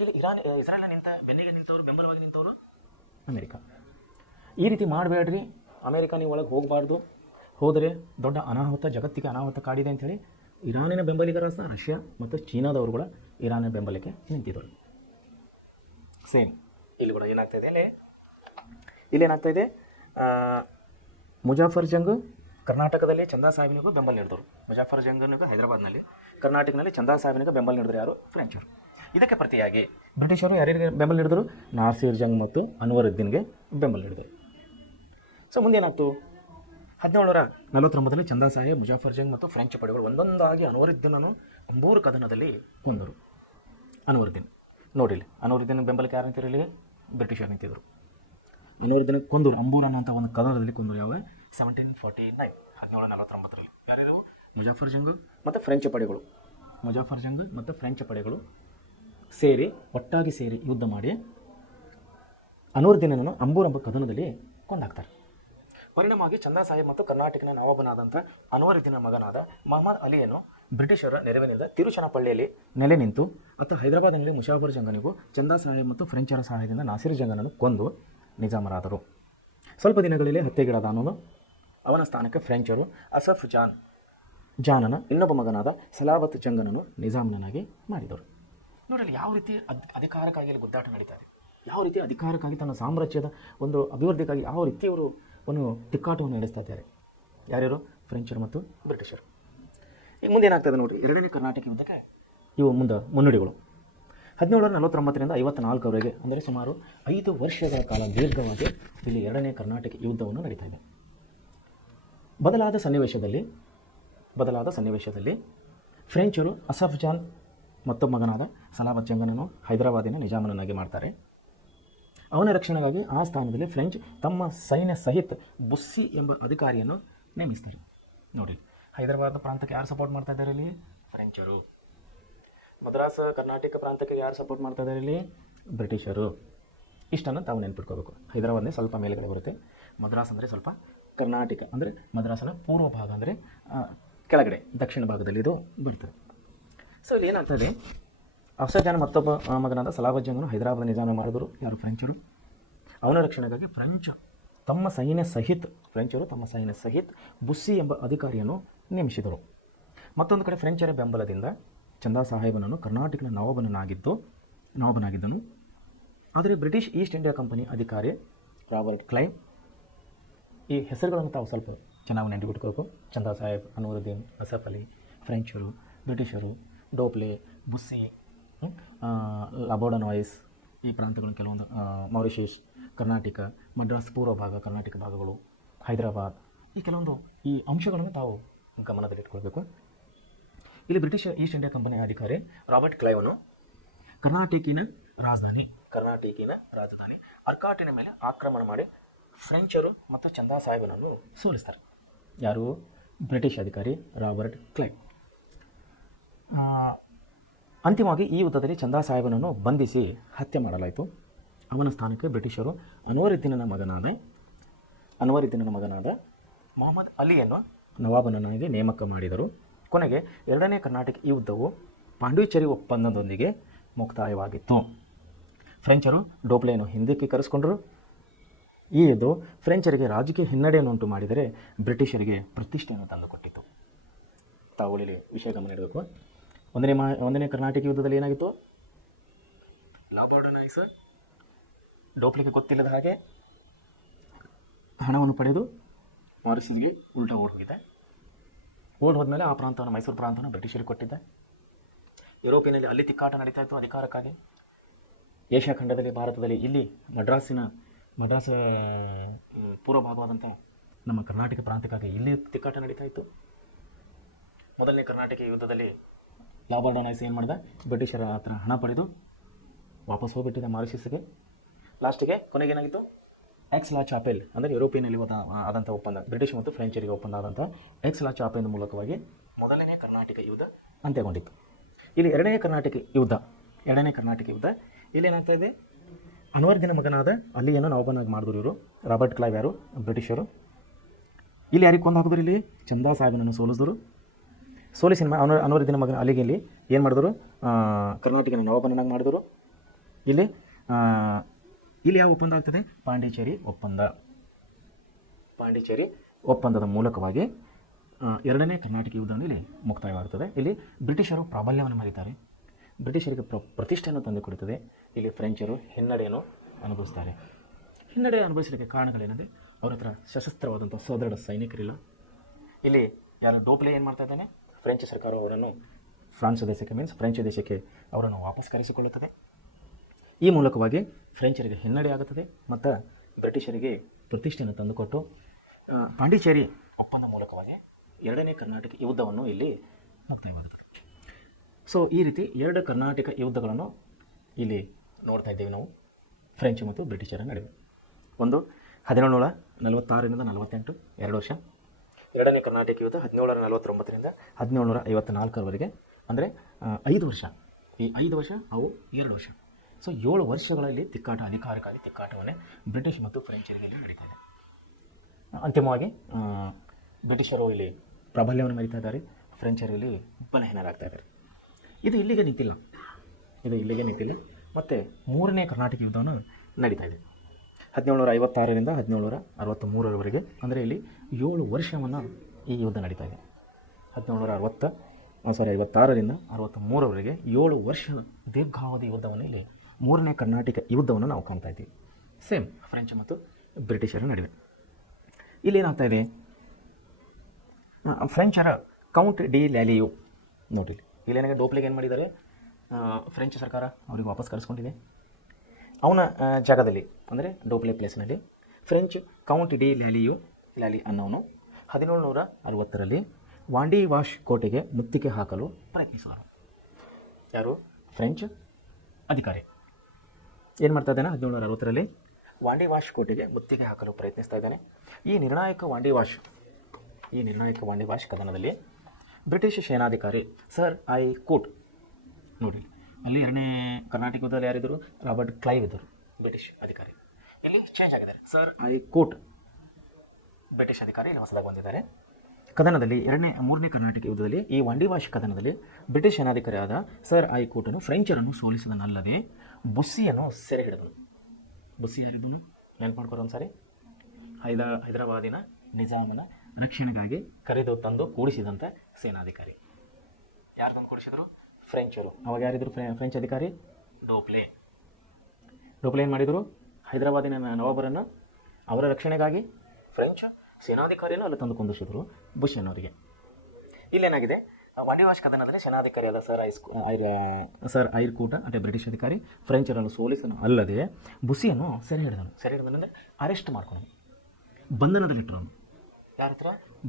ಈಗ ಇಸ್ರಾಯೇಲ್ ಬೆನ್ನಿಗೆ ನಿಂತವರು, ಬೆಂಬಲವಾಗಿ ನಿಂತವರು ಅಮೆರಿಕ. ಈ ರೀತಿ ಮಾಡಬೇಡ್ರಿ, ಅಮೆರಿಕ ನೀವು ಒಳಗೆ ಹೋಗಬಾರ್ದು, ಹೋದರೆ ದೊಡ್ಡ ಅನಾಹುತ, ಜಗತ್ತಿಗೆ ಅನಾಹುತ ಕಾಡಿದೆ ಅಂಥೇಳಿ ಇರಾನಿನ ಬೆಂಬಲಿಗರಾದ ರಷ್ಯಾ ಮತ್ತು ಚೀನಾದವರು ಕೂಡ ಇರಾನಿನ ಬೆಂಬಲಕ್ಕೆ ನಿಂತಿದ್ದರು. ಸೇಮ್ ಇಲ್ಲಿ ಕೂಡ ಏನಾಗ್ತಾಯಿದೆ, ಇಲ್ಲೇನಾಗ್ತಾಯಿದೆ, ಮುಜಾಫರ್ ಜಂಗ್ ಕರ್ನಾಟಕದಲ್ಲಿ ಚಂದಾ ಸಾಹೇಬನಿಗೂ ಬೆಂಬಲ ನೀಡಿದರು. ಮುಜಾಫರ್ ಜಂಗನಿಗೂ ಹೈದರಾಬಾದ್ನಲ್ಲಿ, ಕರ್ನಾಟಕದಲ್ಲಿ ಚಂದಾ ಸಾಹೇಬನಿಗೂ ಬೆಂಬಲ ನೀಡಿದ್ರು ಯಾರು, ಫ್ರೆಂಚರು. ಇದಕ್ಕೆ ಪ್ರತಿಯಾಗಿ ಬ್ರಿಟಿಷರು ಯಾರಿಗೆ ಬೆಂಬಲ ನೀಡಿದರು, ನಾಸಿರ್ ಜಂಗ್ ಮತ್ತು ಅನ್ವರುದ್ದೀನ್ಗೆ ಬೆಂಬಲ ನೀಡಿದರು. ಸೊ ಮುಂದೇನಾಯ್ತು, 1749ರಲ್ಲಿ ಚಂದಾ ಸಾಹೇಬ್, ಮುಜಾಫರ್ ಜಂಗ್ ಮತ್ತು ಫ್ರೆಂಚ್ ಪಡೆಗಳು ಒಂದೊಂದಾಗಿ ಅನ್ವರುದ್ದೀನನ್ನು ಅಂಬೂರು ಕದನದಲ್ಲಿ ಕೊಂದರು. ಅನ್ವರುದ್ದೀನ್ ನೋಡಿಲ್ಲ, ಅನ್ವರುದ್ದೀನ್ ಬೆಂಬಲಕ್ಕೆ ಯಾರು ನಿಂತಿರಲಿ, ಬ್ರಿಟಿಷರು ನಿಂತಿದ್ದರು. ಅನ್ವರುದ್ದೀನ್ ಕೊಂದರು, ಅಂಬೂರ್ ಅನ್ನೋಂಥ ಒಂದು ಕದನದಲ್ಲಿ ಕೊಂದರು. ಯಾವಾಗ 1749, 1749ರಲ್ಲಿ. ಯಾರ್ಯಾರು, ಮುಜಾಫರ್ ಜಂಗ್ ಮತ್ತು ಫ್ರೆಂಚ್ ಪಡೆಗಳು. ಮುಜಾಫರ್ ಜಂಗ್ ಮತ್ತು ಫ್ರೆಂಚ್ ಪಡೆಗಳು ಒಟ್ಟಾಗಿ ಸೇರಿ ಯುದ್ಧ ಮಾಡಿ ಅನ್ವರುದ್ದೀನನ್ನು ಅಂಬೂರ್ ಎಂಬ ಕದನದಲ್ಲಿ ಕೊಂದಾಕ್ತಾರೆ. ಪರಿಣಾಮವಾಗಿ ಚಂದಾ ಸಾಹೇಬ್ ಮತ್ತು ಕರ್ನಾಟಕದ ನವಾಬನಾದಂಥ ಅನ್ವರುದ್ದೀನ ಮಗನಾದ ಮಹಮ್ಮದ್ ಅಲಿಯನ್ನು ಬ್ರಿಟಿಷರ ನೆರವಿನಿಂದ ತಿರುಚನಪಳ್ಳಿಯಲ್ಲಿ ನೆಲೆ ನಿಂತು, ಮತ್ತು ಹೈದರಾಬಾದಿನಲ್ಲಿ ಮುಜಾಫರ್ ಜಂಗನಿಗೂ ಚಂದಾ ಸಾಹೇಬ್ ಮತ್ತು ಫ್ರೆಂಚರ ಸಹಾಯದಿಂದ ನಾಸಿರ್ ಜಂಗನನ್ನು ಕೊಂದು ನಿಜಾಮರಾದರು. ಸ್ವಲ್ಪ ದಿನಗಳಲ್ಲಿ ಹತ್ಯೆಗೀಡಾದ ಅವನ ಸ್ಥಾನಕ್ಕೆ ಫ್ರೆಂಚರು ಅಸಫ್ ಜಾನನ ಇನ್ನೊಬ್ಬ ಮಗನಾದ ಸಲಾವತ್ ಜಂಗನನ್ನು ನಿಜಾಮನಾಗಿ ಮಾಡಿದರು. ನೋಡಲಿ ಯಾವ ರೀತಿ ಅಧಿಕಾರಕ್ಕಾಗಿ ಇಲ್ಲಿ ಗುದ್ದಾಟ ನಡೀತಾ ಇದೆ, ಯಾವ ರೀತಿ ಅಧಿಕಾರಕ್ಕಾಗಿ ತನ್ನ ಸಾಮ್ರಾಜ್ಯದ ಒಂದು ಅಭಿವೃದ್ಧಿಗಾಗಿ ಯಾವ ರೀತಿ ಅವರು ಒಂದು ತಿಕ್ಕಾಟವನ್ನು ನಡೆಸ್ತಾ ಇದ್ದಾರೆ, ಯಾರ್ಯಾರು, ಫ್ರೆಂಚರು ಮತ್ತು ಬ್ರಿಟಿಷರು. ಈಗ ಮುಂದೆ ಏನಾಗ್ತದೆ ನೋಡಿರಿ, ಎರಡನೇ ಕರ್ನಾಟಕ ಯುದ್ಧಕ್ಕೆ ಇವು ಮುನ್ನುಡಿಗಳು. 1749ರಿಂದ 54ರವರೆಗೆ, ಅಂದರೆ ಸುಮಾರು 5 ವರ್ಷಗಳ ಕಾಲ ದೀರ್ಘವಾಗಿ ಇಲ್ಲಿ ಎರಡನೇ ಕರ್ನಾಟಕ ಯುದ್ಧವನ್ನು ನಡೀತಾ ಇದೆ. ಬದಲಾದ ಸನ್ನಿವೇಶದಲ್ಲಿ ಫ್ರೆಂಚರು ಅಸಫ್ ಜಾನ್ ಮತ್ತೊಬ್ಬ ಮಗನಾದ ಸಲಾವತ್ ಜಂಗನನ್ನು ಹೈದರಾಬಾದಿನ ನಿಜಾಮನನ್ನಾಗಿ ಮಾಡ್ತಾರೆ. ಅವನ ರಕ್ಷಣೆಗಾಗಿ ಆ ಸ್ಥಾನದಲ್ಲಿ ಫ್ರೆಂಚ್ ತಮ್ಮ ಸೈನ್ಯ ಸಹಿತ ಬುಸ್ಸಿ ಎಂಬ ಅಧಿಕಾರಿಯನ್ನು ನೇಮಿಸ್ತಾರೆ. ನೋಡಿ, ಹೈದರಾಬಾದ್ ಪ್ರಾಂತಕ್ಕೆ ಯಾರು ಸಪೋರ್ಟ್ ಮಾಡ್ತಾ ಇದ್ದಾರೆ ಇಲ್ಲಿ, ಫ್ರೆಂಚರು. ಮದ್ರಾಸ್ ಕರ್ನಾಟಕ ಪ್ರಾಂತಕ್ಕೆ ಯಾರು ಸಪೋರ್ಟ್ ಮಾಡ್ತಾ ಇದ್ದಾರೆ ಇಲ್ಲಿ, ಬ್ರಿಟಿಷರು. ಇಷ್ಟನ್ನು ತಾವು ನೆನ್ಪಿಟ್ಕೋಬೇಕು. ಹೈದರಾಬಾದ್ನೇ ಸ್ವಲ್ಪ ಮೇಲುಗಡೆ ಬರುತ್ತೆ, ಮದ್ರಾಸ್ ಅಂದರೆ ಸ್ವಲ್ಪ ಕರ್ನಾಟಕ ಅಂದರೆ ಮದ್ರಾಸನ ಪೂರ್ವ ಭಾಗ, ಅಂದರೆ ಕೆಳಗಡೆ ದಕ್ಷಿಣ ಭಾಗದಲ್ಲಿ ಇದು ಬರ್ತದೆ. ಸೊ ಇಲ್ಲಿ ಏನಾಗ್ತದೆ, ಅಫ್ಸರ್ ಮತ್ತೊಬ್ಬ ಮಗನಾದ ಸಲಾಹುದ್ದೀನನು ಹೈದರಾಬಾದ್ ನಿಜಾಮ ಮಾಡಿದರು. ಯಾರು? ಫ್ರೆಂಚರು. ಅವನ ರಕ್ಷಣೆಗಾಗಿ ಫ್ರೆಂಚರು ತಮ್ಮ ಸೈನ್ಯ ಸಹಿತ್ ಬುಸ್ಸಿ ಎಂಬ ಅಧಿಕಾರಿಯನ್ನು ನೇಮಿಸಿದರು. ಮತ್ತೊಂದು ಕಡೆ ಫ್ರೆಂಚರ ಬೆಂಬಲದಿಂದ ಚಂದಾ ಸಾಹೇಬನನ್ನು ಕರ್ನಾಟಕದ ನವಾಬನಾಗಿದ್ದನು. ಆದರೆ ಬ್ರಿಟಿಷ್ ಈಸ್ಟ್ ಇಂಡಿಯಾ ಕಂಪನಿ ಅಧಿಕಾರಿ ರಾಬರ್ಟ್ ಕ್ಲೈವ್, ಈ ಹೆಸರುಗಳನ್ನು ತಾವು ಸ್ವಲ್ಪ ಚೆನ್ನಾಗಿ ನೆನಪಿಟ್ಕೋಬೇಕು. ಚಂದಾ ಸಾಹೇಬ್, ಅನ್ವರುದ್ದೀನ್, ಅಸಫ್ ಅಲಿ, ಫ್ರೆಂಚರು, ಬ್ರಿಟಿಷರು, ಡೋಪ್ಲೆ, ಬುಸ್ಸಿ, ಲಬೋಡನಾಯ್ಸ್, ಈ ಪ್ರಾಂತಗಳನ್ನು ಕೆಲವೊಂದು, ಮಾರಿಷಸ್, ಕರ್ನಾಟಕ, ಮಡ್ರಾಸ್ ಪೂರ್ವ ಭಾಗ, ಕರ್ನಾಟಕ ಭಾಗಗಳು, ಹೈದರಾಬಾದ್, ಈ ಕೆಲವೊಂದು ಈ ಅಂಶಗಳನ್ನು ತಾವು ಗಮನದಲ್ಲಿಟ್ಕೊಳ್ಬೇಕು. ಇಲ್ಲಿ ಬ್ರಿಟಿಷ್ ಈಸ್ಟ್ ಇಂಡಿಯಾ ಕಂಪನಿಯ ಅಧಿಕಾರಿ ರಾಬರ್ಟ್ ಕ್ಲೈವನು ಕರ್ನಾಟಕಿನ ರಾಜಧಾನಿ ಅರ್ಕಾಟಿನ ಮೇಲೆ ಆಕ್ರಮಣ ಮಾಡಿ ಫ್ರೆಂಚರು ಮತ್ತು ಚಂದಾ ಸಾಹೇಬನನ್ನು ಸೋಲಿಸ್ತಾರೆ. ಯಾರು? ಬ್ರಿಟಿಷ್ ಅಧಿಕಾರಿ ರಾಬರ್ಟ್ ಕ್ಲೈವ್. ಅಂತಿಮವಾಗಿ ಈ ಯುದ್ಧದಲ್ಲಿ ಚಂದಾ ಸಾಹೇಬನನ್ನು ಬಂಧಿಸಿ ಹತ್ಯೆ ಮಾಡಲಾಯಿತು. ಅವನ ಸ್ಥಾನಕ್ಕೆ ಬ್ರಿಟಿಷರು ಅನ್ವರುದ್ದೀನನ ಮಗನಾದ ಮೊಹಮ್ಮದ್ ಅಲಿಯನ್ನು ನವಾಬನನ್ನಾಗಿ ನೇಮಕ ಮಾಡಿದರು. ಕೊನೆಗೆ ಎರಡನೇ ಕರ್ನಾಟಕ ಯುದ್ಧವು ಪಾಂಡಿಚೇರಿ ಒಪ್ಪಂದದೊಂದಿಗೆ ಮುಕ್ತಾಯವಾಗಿತ್ತು. ಫ್ರೆಂಚರು ಡೋಪ್ಲೆಯನ್ನು ಹಿಂದಕ್ಕೆ ಕರೆಸಿಕೊಂಡರು. ಈ ಯುದ್ಧವು ಫ್ರೆಂಚರಿಗೆ ರಾಜಕೀಯ ಹಿನ್ನಡೆಯನ್ನು ಉಂಟು ಮಾಡಿದರೆ ಬ್ರಿಟಿಷರಿಗೆ ಪ್ರತಿಷ್ಠೆಯನ್ನು ತಂದುಕೊಟ್ಟಿತು. ತಾವು ಇಲ್ಲಿ ವಿಷಯ ಗಮನ ಇಡಬೇಕು. ಒಂದನೇ ಕರ್ನಾಟಕ ಯುದ್ಧದಲ್ಲಿ ಏನಾಗಿತ್ತು? ಲಾಬೋಡನಾಯ್ಸ್ ಡೋಪ್ಲೆಗೆ ಗೊತ್ತಿಲ್ಲದ ಹಾಗೆ ಹಣವನ್ನು ಪಡೆದು ಮಾರಿಷಸ್ಗೆ ಓಡಿ ಹೋದ್ಮೇಲೆ ಆ ಪ್ರಾಂತವನ್ನು, ಮೈಸೂರು ಪ್ರಾಂತವನ್ನು ಬ್ರಿಟಿಷರಿಗೆ ಕೊಟ್ಟಿದ್ದ. ಯುರೋಪಿನಲ್ಲಿ ಅಲ್ಲಿ ತಿಕ್ಕಾಟ ನಡೀತಾ ಇತ್ತು ಅಧಿಕಾರಕ್ಕಾಗಿ. ಏಷ್ಯಾ ಖಂಡದಲ್ಲಿ, ಭಾರತದಲ್ಲಿ, ಇಲ್ಲಿ ಮಡ್ರಾಸ್ ಪೂರ್ವ ಭಾಗವಾದಂಥ ನಮ್ಮ ಕರ್ನಾಟಕ ಪ್ರಾಂತಕ್ಕಾಗಿ ಇಲ್ಲಿ ತಿಕ್ಕಾಟ ನಡೀತಾ ಇತ್ತು. ಮೊದಲನೇ ಕರ್ನಾಟಕ ಯುದ್ಧದಲ್ಲಿ ಲಾಬೋಡನಾಯ್ಸ್ ಏನು ಮಾಡಿದ? ಬ್ರಿಟಿಷರ ಹತ್ರ ಹಣ ಪಡೆದು ವಾಪಸ್ ಹೋಗ್ಬಿಟ್ಟಿದೆ ಮಾರಿಷಸ್ಗೆ. ಲಾಸ್ಟಿಗೆ ಕೊನೆಗೇನಾಗಿತ್ತು? ಎಕ್ಸ್ ಲಾ ಚಾಪೆಲ್, ಅಂದರೆ ಯುರೋಪಿಯನ್ನಲ್ಲಿ ಆದಂಥ ಒಪ್ಪಂದ, ಬ್ರಿಟಿಷ್ ಮತ್ತು ಫ್ರೆಂಚರಿಗೆ ಒಪ್ಪಂದ ಆದಂಥ ಎಕ್ಸ್ ಲಾ ಚಾಪೆಲ್ ಮೂಲಕವಾಗಿ ಮೊದಲನೇ ಕರ್ನಾಟಕ ಯುದ್ಧ ಅಂತ್ಯಗೊಂಡಿತ್ತು. ಇಲ್ಲಿ ಎರಡನೇ ಕರ್ನಾಟಕ ಯುದ್ಧ ಇಲ್ಲೇನಾಗ್ತಾ ಇದೆ? ಅನ್ವರುದ್ದೀನ ಮಗನಾದ ಅಲಿಯನ್ನು ನವಾಬನಾಗಿ ಮಾಡಿದ್ರು ಇವರು, ರಾಬರ್ಟ್ ಕ್ಲೈವ್. ಯಾರು? ಬ್ರಿಟಿಷರು. ಇಲ್ಲಿ ಯಾರಿಗೆ ಕೊಂದು ಹಾಕಿದ್ರು? ಇಲ್ಲಿ ಚಂದಾ ಸಾಹೇಬನನ್ನು ಸೋಲಿಸಿನ ಅನ್ವರುದ್ದೀನ ಮಗನ ಅಲಿಗೆ ಇಲ್ಲಿ ಏನು ಮಾಡಿದ್ರು? ಕರ್ನಾಟಕನ ನವಾಬನಾಗಿ ಮಾಡಿದ್ರು. ಇಲ್ಲಿ ಯಾವ ಒಪ್ಪಂದ ಆಗ್ತದೆ? ಪಾಂಡಿಚೇರಿ ಒಪ್ಪಂದದ ಮೂಲಕವಾಗಿ ಎರಡನೇ ಕರ್ನಾಟಕ ಯುದ್ಧ ಇಲ್ಲಿ ಮುಕ್ತಾಯವಾಗುತ್ತದೆ. ಇಲ್ಲಿ ಬ್ರಿಟಿಷರು ಪ್ರಾಬಲ್ಯವನ್ನು ಮರೀತಾರೆ, ಬ್ರಿಟಿಷರಿಗೆ ಪ್ರತಿಷ್ಠೆಯನ್ನು ತಂದುಕೊಡುತ್ತದೆ. ಇಲ್ಲಿ ಫ್ರೆಂಚರು ಹಿನ್ನಡೆಯನ್ನು ಅನುಭವಿಸ್ತಾರೆ. ಹಿನ್ನಡೆ ಅನುಭವಿಸಲಿಕ್ಕೆ ಕಾರಣಗಳೇನೆಂದರೆ ಅವ್ರ ಹತ್ರ ಸಶಸ್ತ್ರವಾದಂಥ ಸದೃಢ ಸೈನಿಕರಿಲ್ಲ. ಇಲ್ಲಿ ಯಾರು? ಡೋಪ್ಲೆ ಏನು ಮಾಡ್ತಾ ಇದ್ದಾನೆ? ಫ್ರೆಂಚ್ ಸರ್ಕಾರ ಅವರನ್ನು ಫ್ರೆಂಚ್ ದೇಶಕ್ಕೆ ಅವರನ್ನು ವಾಪಸ್ ಕರೆಸಿಕೊಳ್ಳುತ್ತದೆ. ಈ ಮೂಲಕವಾಗಿ ಫ್ರೆಂಚರಿಗೆ ಹಿನ್ನಡೆ ಆಗುತ್ತದೆ ಮತ್ತು ಬ್ರಿಟಿಷರಿಗೆ ಪ್ರತಿಷ್ಠೆಯನ್ನು ತಂದುಕೊಟ್ಟು ಪಾಂಡಿಚೇರಿ ಒಪ್ಪಂದ ಮೂಲಕವಾಗಿ ಎರಡನೇ ಕರ್ನಾಟಕ ಯುದ್ಧವನ್ನು ಇಲ್ಲಿ ಮುಕ್ತಾಯವಾಗುತ್ತದೆ. ಸೊ ಈ ರೀತಿ ಎರಡು ಕರ್ನಾಟಕ ಯುದ್ಧಗಳನ್ನು ಇಲ್ಲಿ ನೋಡ್ತಾ ಇದ್ದೇವೆ ನಾವು, ಫ್ರೆಂಚ್ ಮತ್ತು ಬ್ರಿಟಿಷರ ನಡುವೆ. ಒಂದು 1746ರಿಂದ 48, 2 ವರ್ಷ. ಎರಡನೇ ಕರ್ನಾಟಕ ಯುದ್ಧ 1749ರಿಂದ 1754ರವರೆಗೆ, ಅಂದರೆ 5 ವರ್ಷ. ಈ 5 ವರ್ಷ, ಅವು 2 ವರ್ಷ. ಸೊ 7 ವರ್ಷಗಳಲ್ಲಿ ಅಧಿಕಾರಕ್ಕಾಗಿ ತಿಕ್ಕಾಟವನ್ನೇ ಬ್ರಿಟಿಷ್ ಮತ್ತು ಫ್ರೆಂಚರಿಗೆ ನಡೀತಾ ಇದೆ. ಅಂತಿಮವಾಗಿ ಬ್ರಿಟಿಷರು ಇಲ್ಲಿ ಪ್ರಾಬಲ್ಯವನ್ನು ಮೆರೀತಾ ಇದ್ದಾರೆ, ಫ್ರೆಂಚರು ಇಲ್ಲಿ ಬಲಹೀನರಾಗ್ತಾ ಇದ್ದಾರೆ. ಇದು ಇಲ್ಲಿಗೆ ನಿಂತಿಲ್ಲ. ಮತ್ತು ಮೂರನೇ ಕರ್ನಾಟಕ ಯುದ್ಧವನ್ನು ನಡೀತಾ ಇದೆ 1756ರಿಂದ 1763ರವರೆಗೆ. ಅಂದರೆ ಇಲ್ಲಿ 7 ವರ್ಷವನ್ನು ಈ ಯುದ್ಧ ನಡೀತಾ ಇದೆ. 1756ರಿಂದ 63ರವರೆಗೆ 7 ವರ್ಷದ ದೀರ್ಘಾವಧಿ ಯುದ್ಧವನ್ನು ಇಲ್ಲಿ ಮೂರನೇ ಕರ್ನಾಟಕ ಯುದ್ಧವನ್ನು ನಾವು ಕಾಣ್ತಾ ಇದ್ದೀವಿ, ಸೇಮ್ ಫ್ರೆಂಚ್ ಮತ್ತು ಬ್ರಿಟಿಷರ ನಡುವೆ. ಇಲ್ಲೇನಾಗ್ತಾ ಇದೆ? ಫ್ರೆಂಚರ ಕೌಂಟ್ ಡಿ ಲ್ಯಾಲಿಯೋ ನೋಡಿರಿ, ಇಲ್ಲೇನಾಗ ಡೋಪ್ಲೆಗೆ ಏನು ಮಾಡಿದ್ದಾರೆ? ಫ್ರೆಂಚ್ ಸರ್ಕಾರ ಅವರಿಗೆ ವಾಪಸ್ ಕರೆಸ್ಕೊಂಡಿದೆ. ಅವನ ಜಾಗದಲ್ಲಿ, ಅಂದರೆ ಡೋಪ್ಲೆ ಪ್ಲೇಸ್ನಲ್ಲಿ ಫ್ರೆಂಚ್ ಕೌಂಟ್ ಡಿ ಲ್ಯಾಲಿ ಅನ್ನೋನು 1760ರಲ್ಲಿ ವಾಂಡಿವಾಶ್ ಕೋಟೆಗೆ ಮುತ್ತಿಗೆ ಹಾಕಲು ಪ್ರಯತ್ನಿಸಿದರು. ಯಾರು? ಫ್ರೆಂಚ್ ಅಧಿಕಾರಿ ಏನು ಮಾಡ್ತಾ ಇದ್ದಾನೆ? 1760ರಲ್ಲಿ ವಾಂಡಿವಾಶ್ ಕೋಟೆಗೆ ಮುತ್ತಿಗೆ ಹಾಕಲು ಪ್ರಯತ್ನಿಸ್ತಾ ಇದ್ದಾನೆ. ಈ ನಿರ್ಣಾಯಕ Wandiwash ಕದನದಲ್ಲಿ British ಸೇನಾಧಿಕಾರಿ sir I coat ನೋಡಿ, ಅಲ್ಲಿ ಎರಡನೇ ಕರ್ನಾಟಕ ಯುದ್ಧದಲ್ಲಿ ಯಾರಿದ್ದರು? ರಾಬರ್ಟ್ ಕ್ಲೈವ್ ಇದ್ದರು, ಬ್ರಿಟಿಷ್ ಅಧಿಕಾರಿ. ಇಲ್ಲಿ ಚೇಂಜ್ ಆಗಿದ್ದಾರೆ, ಸರ್ ಐ ಕೋಟ್ ಬ್ರಿಟಿಷ್ ಅಧಿಕಾರಿ ಇಲ್ಲಿ ಹೊಸದಾಗಿ ಬಂದಿದ್ದಾರೆ. ಕದನದಲ್ಲಿ ಮೂರನೇ ಕರ್ನಾಟಕ ಯುದ್ಧದಲ್ಲಿ ಈ ವಂಡಿವಾಶ್ ಕದನದಲ್ಲಿ ಬ್ರಿಟಿಷ್ ಸೇನಾಧಿಕಾರಿಯಾದ ಸರ್ ಐಕೋಟನು ಫ್ರೆಂಚರನ್ನು ಸೋಲಿಸಿದನಲ್ಲದೆ ಬುಸ್ಸಿಯನ್ನು ಸೆರೆ ಹಿಡಿದನು. ಬುಸ್ಸಿ ಯಾರಿದ್ದನು ನೆನಪು ಮಾಡ್ಕೊರೋ ಒಂದ್ಸಾರಿ. ಹೈದರಾಬಾದಿನ ನಿಜಾಮನ ರಕ್ಷಣೆಗಾಗಿ ಕರೆದು ತಂದು ಕೂಡಿಸಿದಂಥ ಸೇನಾಧಿಕಾರಿ. ಯಾರು ತಂದು ಕೂಡಿಸಿದ್ರು? ಫ್ರೆಂಚರು. ಅವಾಗ ಯಾರಿದ್ರು ಫ್ರೆಂಚ್ ಅಧಿಕಾರಿ? ಡೋಪ್ಲೆ ಏನು ಮಾಡಿದರು? ಹೈದರಾಬಾದಿನ ನವಾಬರನ್ನು ಅವರ ರಕ್ಷಣೆಗಾಗಿ ಫ್ರೆಂಚ್ ಸೇನಾಧಿಕಾರಿಯನ್ನು ಅಲ್ಲಿ ತಂದು ಕುಂದಿಸಿದ್ರು ಬುಷ್ ಅನ್ನೋರಿಗೆ. ಇಲ್ಲೇನಾಗಿದೆ, ವಂಡಿವಾಶ್ ಕದನದಲ್ಲಿ ಸೇನಾಧಿಕಾರಿಯಾದ ಸರ್ ಐರ್ಕೂಟ ಅಂದರೆ ಬ್ರಿಟಿಷ್ ಅಧಿಕಾರಿ ಫ್ರೆಂಚರನ್ನು ಸೋಲಿಸನು ಅಲ್ಲದೆ ಬುಸ್ಸಿಯನ್ನು ಸೆರೆ ಹಿಡಿದನು. ಅರೆಸ್ಟ್ ಮಾಡ್ಕೊಂಡು ಬಂಧನದಲ್ಲಿಟ್ಟರು. ಯಾರ ಹತ್ರ?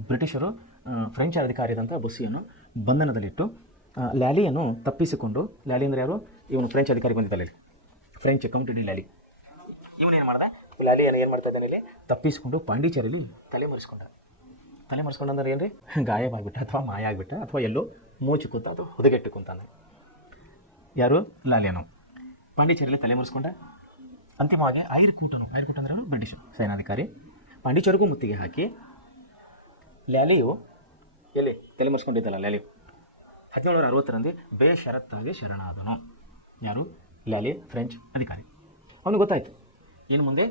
ಬ್ರಿಟಿಷರು ಫ್ರೆಂಚ್ ಅಧಿಕಾರಿಯಾದಂಥ ಬುಸ್ಸಿಯನ್ನು ಬಂಧನದಲ್ಲಿಟ್ಟು ಲ್ಯಾಲಿಯನ್ನು ತಪ್ಪಿಸಿಕೊಂಡು, ಲ್ಯಾಲಿ ಅಂದರೆ ಯಾರು? ಇವನು ಫ್ರೆಂಚ್ ಅಧಿಕಾರಿ ಬಂದಿದ್ದಲ್ಲ, ಫ್ರೆಂಚ್ ಕೌಂಟ್ ಡಿ ಲ್ಯಾಲಿ. ಇವನೇನು ಮಾಡ್ದೆ? ಲ್ಯಾಲಿಯನ್ನು ಏನು ಮಾಡ್ತಾ ಇದ್ದಾನೆ ಇಲ್ಲಿ? ತಪ್ಪಿಸಿಕೊಂಡು ಪಾಂಡಿಚೇರಿಯಲ್ಲಿ ತಲೆ ಮರೆಸ್ಕೊಂಡಂದ್ರೆ ಏನು ರೀ? ಗಾಯವಾಗಿಬಿಟ್ಟ ಅಥವಾ ಮಾಯ ಆಗಿಬಿಟ್ಟ ಅಥವಾ ಎಲ್ಲೋ ಮೋಚು ಕೂತ ಅಥವಾ ಹುದುಗೆಟ್ಟು ಕುಂತಾನೆ. ಯಾರು? ಲಾಲಿಯನು ಪಾಂಡಿಚೇರಿಯಲ್ಲಿ ತಲೆ ಮರೆಸ್ಕೊಂಡ. ಅಂತಿಮವಾಗಿ ಐರ್ಕೂಟ ಅಂದ್ರೆ ಬ್ರಿಟಿಷ್ ಸೇನಾಧಿಕಾರಿ ಪಾಂಡಿಚೇರಿಗೂ ಮುತ್ತಿಗೆ ಹಾಕಿ ಲ್ಯಾಲಿಯು ಎಲ್ಲಿ ತಲೆ ಮರೆಸ್ಕೊಂಡಿದ್ದಲ್ಲ, ಲ್ಯಾಲಿಯು 1760ರಲ್ಲಿ ಬೇಷರತ್ತಾಗಿ ಶರಣಾದನು. ಯಾರು? ಲ್ಯಾಲಿ, ಫ್ರೆಂಚ್ ಅಧಿಕಾರಿ. ಅವನಿಗೆ ಗೊತ್ತಾಯಿತು, ಇನ್ನು ಮುಂದೆ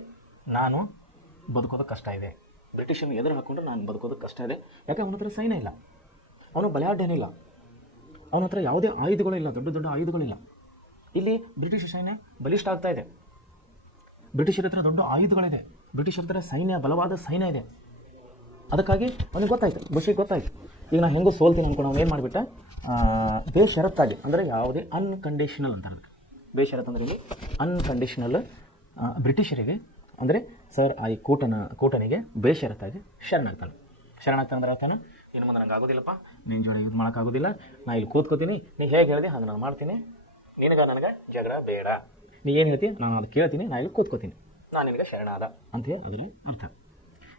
ನಾನು ಬದುಕೋದು ಕಷ್ಟ ಇದೆ, ಬ್ರಿಟಿಷನ್ನು ಎದುರು ಹಾಕ್ಕೊಂಡ್ರೆ ನಾನು ಬದುಕೋದು ಕಷ್ಟ ಇದೆ. ಯಾಕೆ? ಅವನ ಹತ್ರ ಸೈನ್ಯ ಇಲ್ಲ, ಅವನು ಬಲಾಢ್ಯನಿಲ್ಲ, ಅವನ ಹತ್ರ ಯಾವುದೇ ಆಯುಧಗಳಿಲ್ಲ, ದೊಡ್ಡ ದೊಡ್ಡ ಆಯುಧಗಳಿಲ್ಲ. ಇಲ್ಲಿ ಬ್ರಿಟಿಷ್ ಸೈನ್ಯ ಬಲಿಷ್ಠ ಆಗ್ತಾ ಇದೆ, ಬ್ರಿಟಿಷರ ಹತ್ರ ದೊಡ್ಡ ಆಯುಧಗಳಿದೆ, ಬ್ರಿಟಿಷರ ಹತ್ರ ಬಲವಾದ ಸೈನ್ಯ ಇದೆ. ಅದಕ್ಕಾಗಿ ಅವನಿಗೆ ಗೊತ್ತಾಯಿತು, ಬುಷಿಗೆ ಗೊತ್ತಾಯಿತು, ಈಗ ನಾನು ಹೆಂಗೋ ಸೋಲ್ತೀನಿ ಅಂದ್ಕೊಂಡು ಅವನು ಏನು ಮಾಡಿಬಿಟ್ಟ? ಬೇಷರತ್ತಾಗಿ, ಅಂದರೆ ಯಾವುದೇ ಅನ್ಕಂಡೀಷನಲ್ ಅಂತಾರೆ. ಬೇಷರತ್ತು ಅಂದರೆ ಇಲ್ಲಿ ಅನ್ಕಂಡೀಷನಲ್ ಬ್ರಿಟಿಷರಿಗೆ ಅಂದರೆ ಸರ್ ಕೂಟನಿಗೆ ಬೇಷರತ್ತಾಗಿ ಶರಣಾಗ್ತಾನೆ ಅಂದ್ರೆ ಆಗ್ತಾನೆ, ಇನ್ನು ಮುಂದೆ ನಂಗೆ ಆಗೋದಿಲ್ಲಪ್ಪ, ನಿನ್ನ ಜೋಡಿ ಯುದ್ಧ ಮಾಡೋಕ್ಕಾಗೋದಿಲ್ಲ, ನಾನು ಇಲ್ಲಿ ಕೂತ್ಕೋತೀನಿ, ನೀ ಹೇಗೆ ಹೇಳಿದೆ ಹಾಗೆ ನಾನು ಮಾಡ್ತೀನಿ, ನನಗೆ ಜಗಳ ಬೇಡ, ನೀ ಏನು ಹೇಳ್ತೀನಿ ನಾನು ಅದು ಕೇಳ್ತೀನಿ, ನಾನು ಇಲ್ಲಿ ಕೂತ್ಕೋತೀನಿ, ನಾನು ನಿನಗೆ ಶರಣಾದ ಅಂಥೇಳಿ ಅದರ ಅರ್ಥ.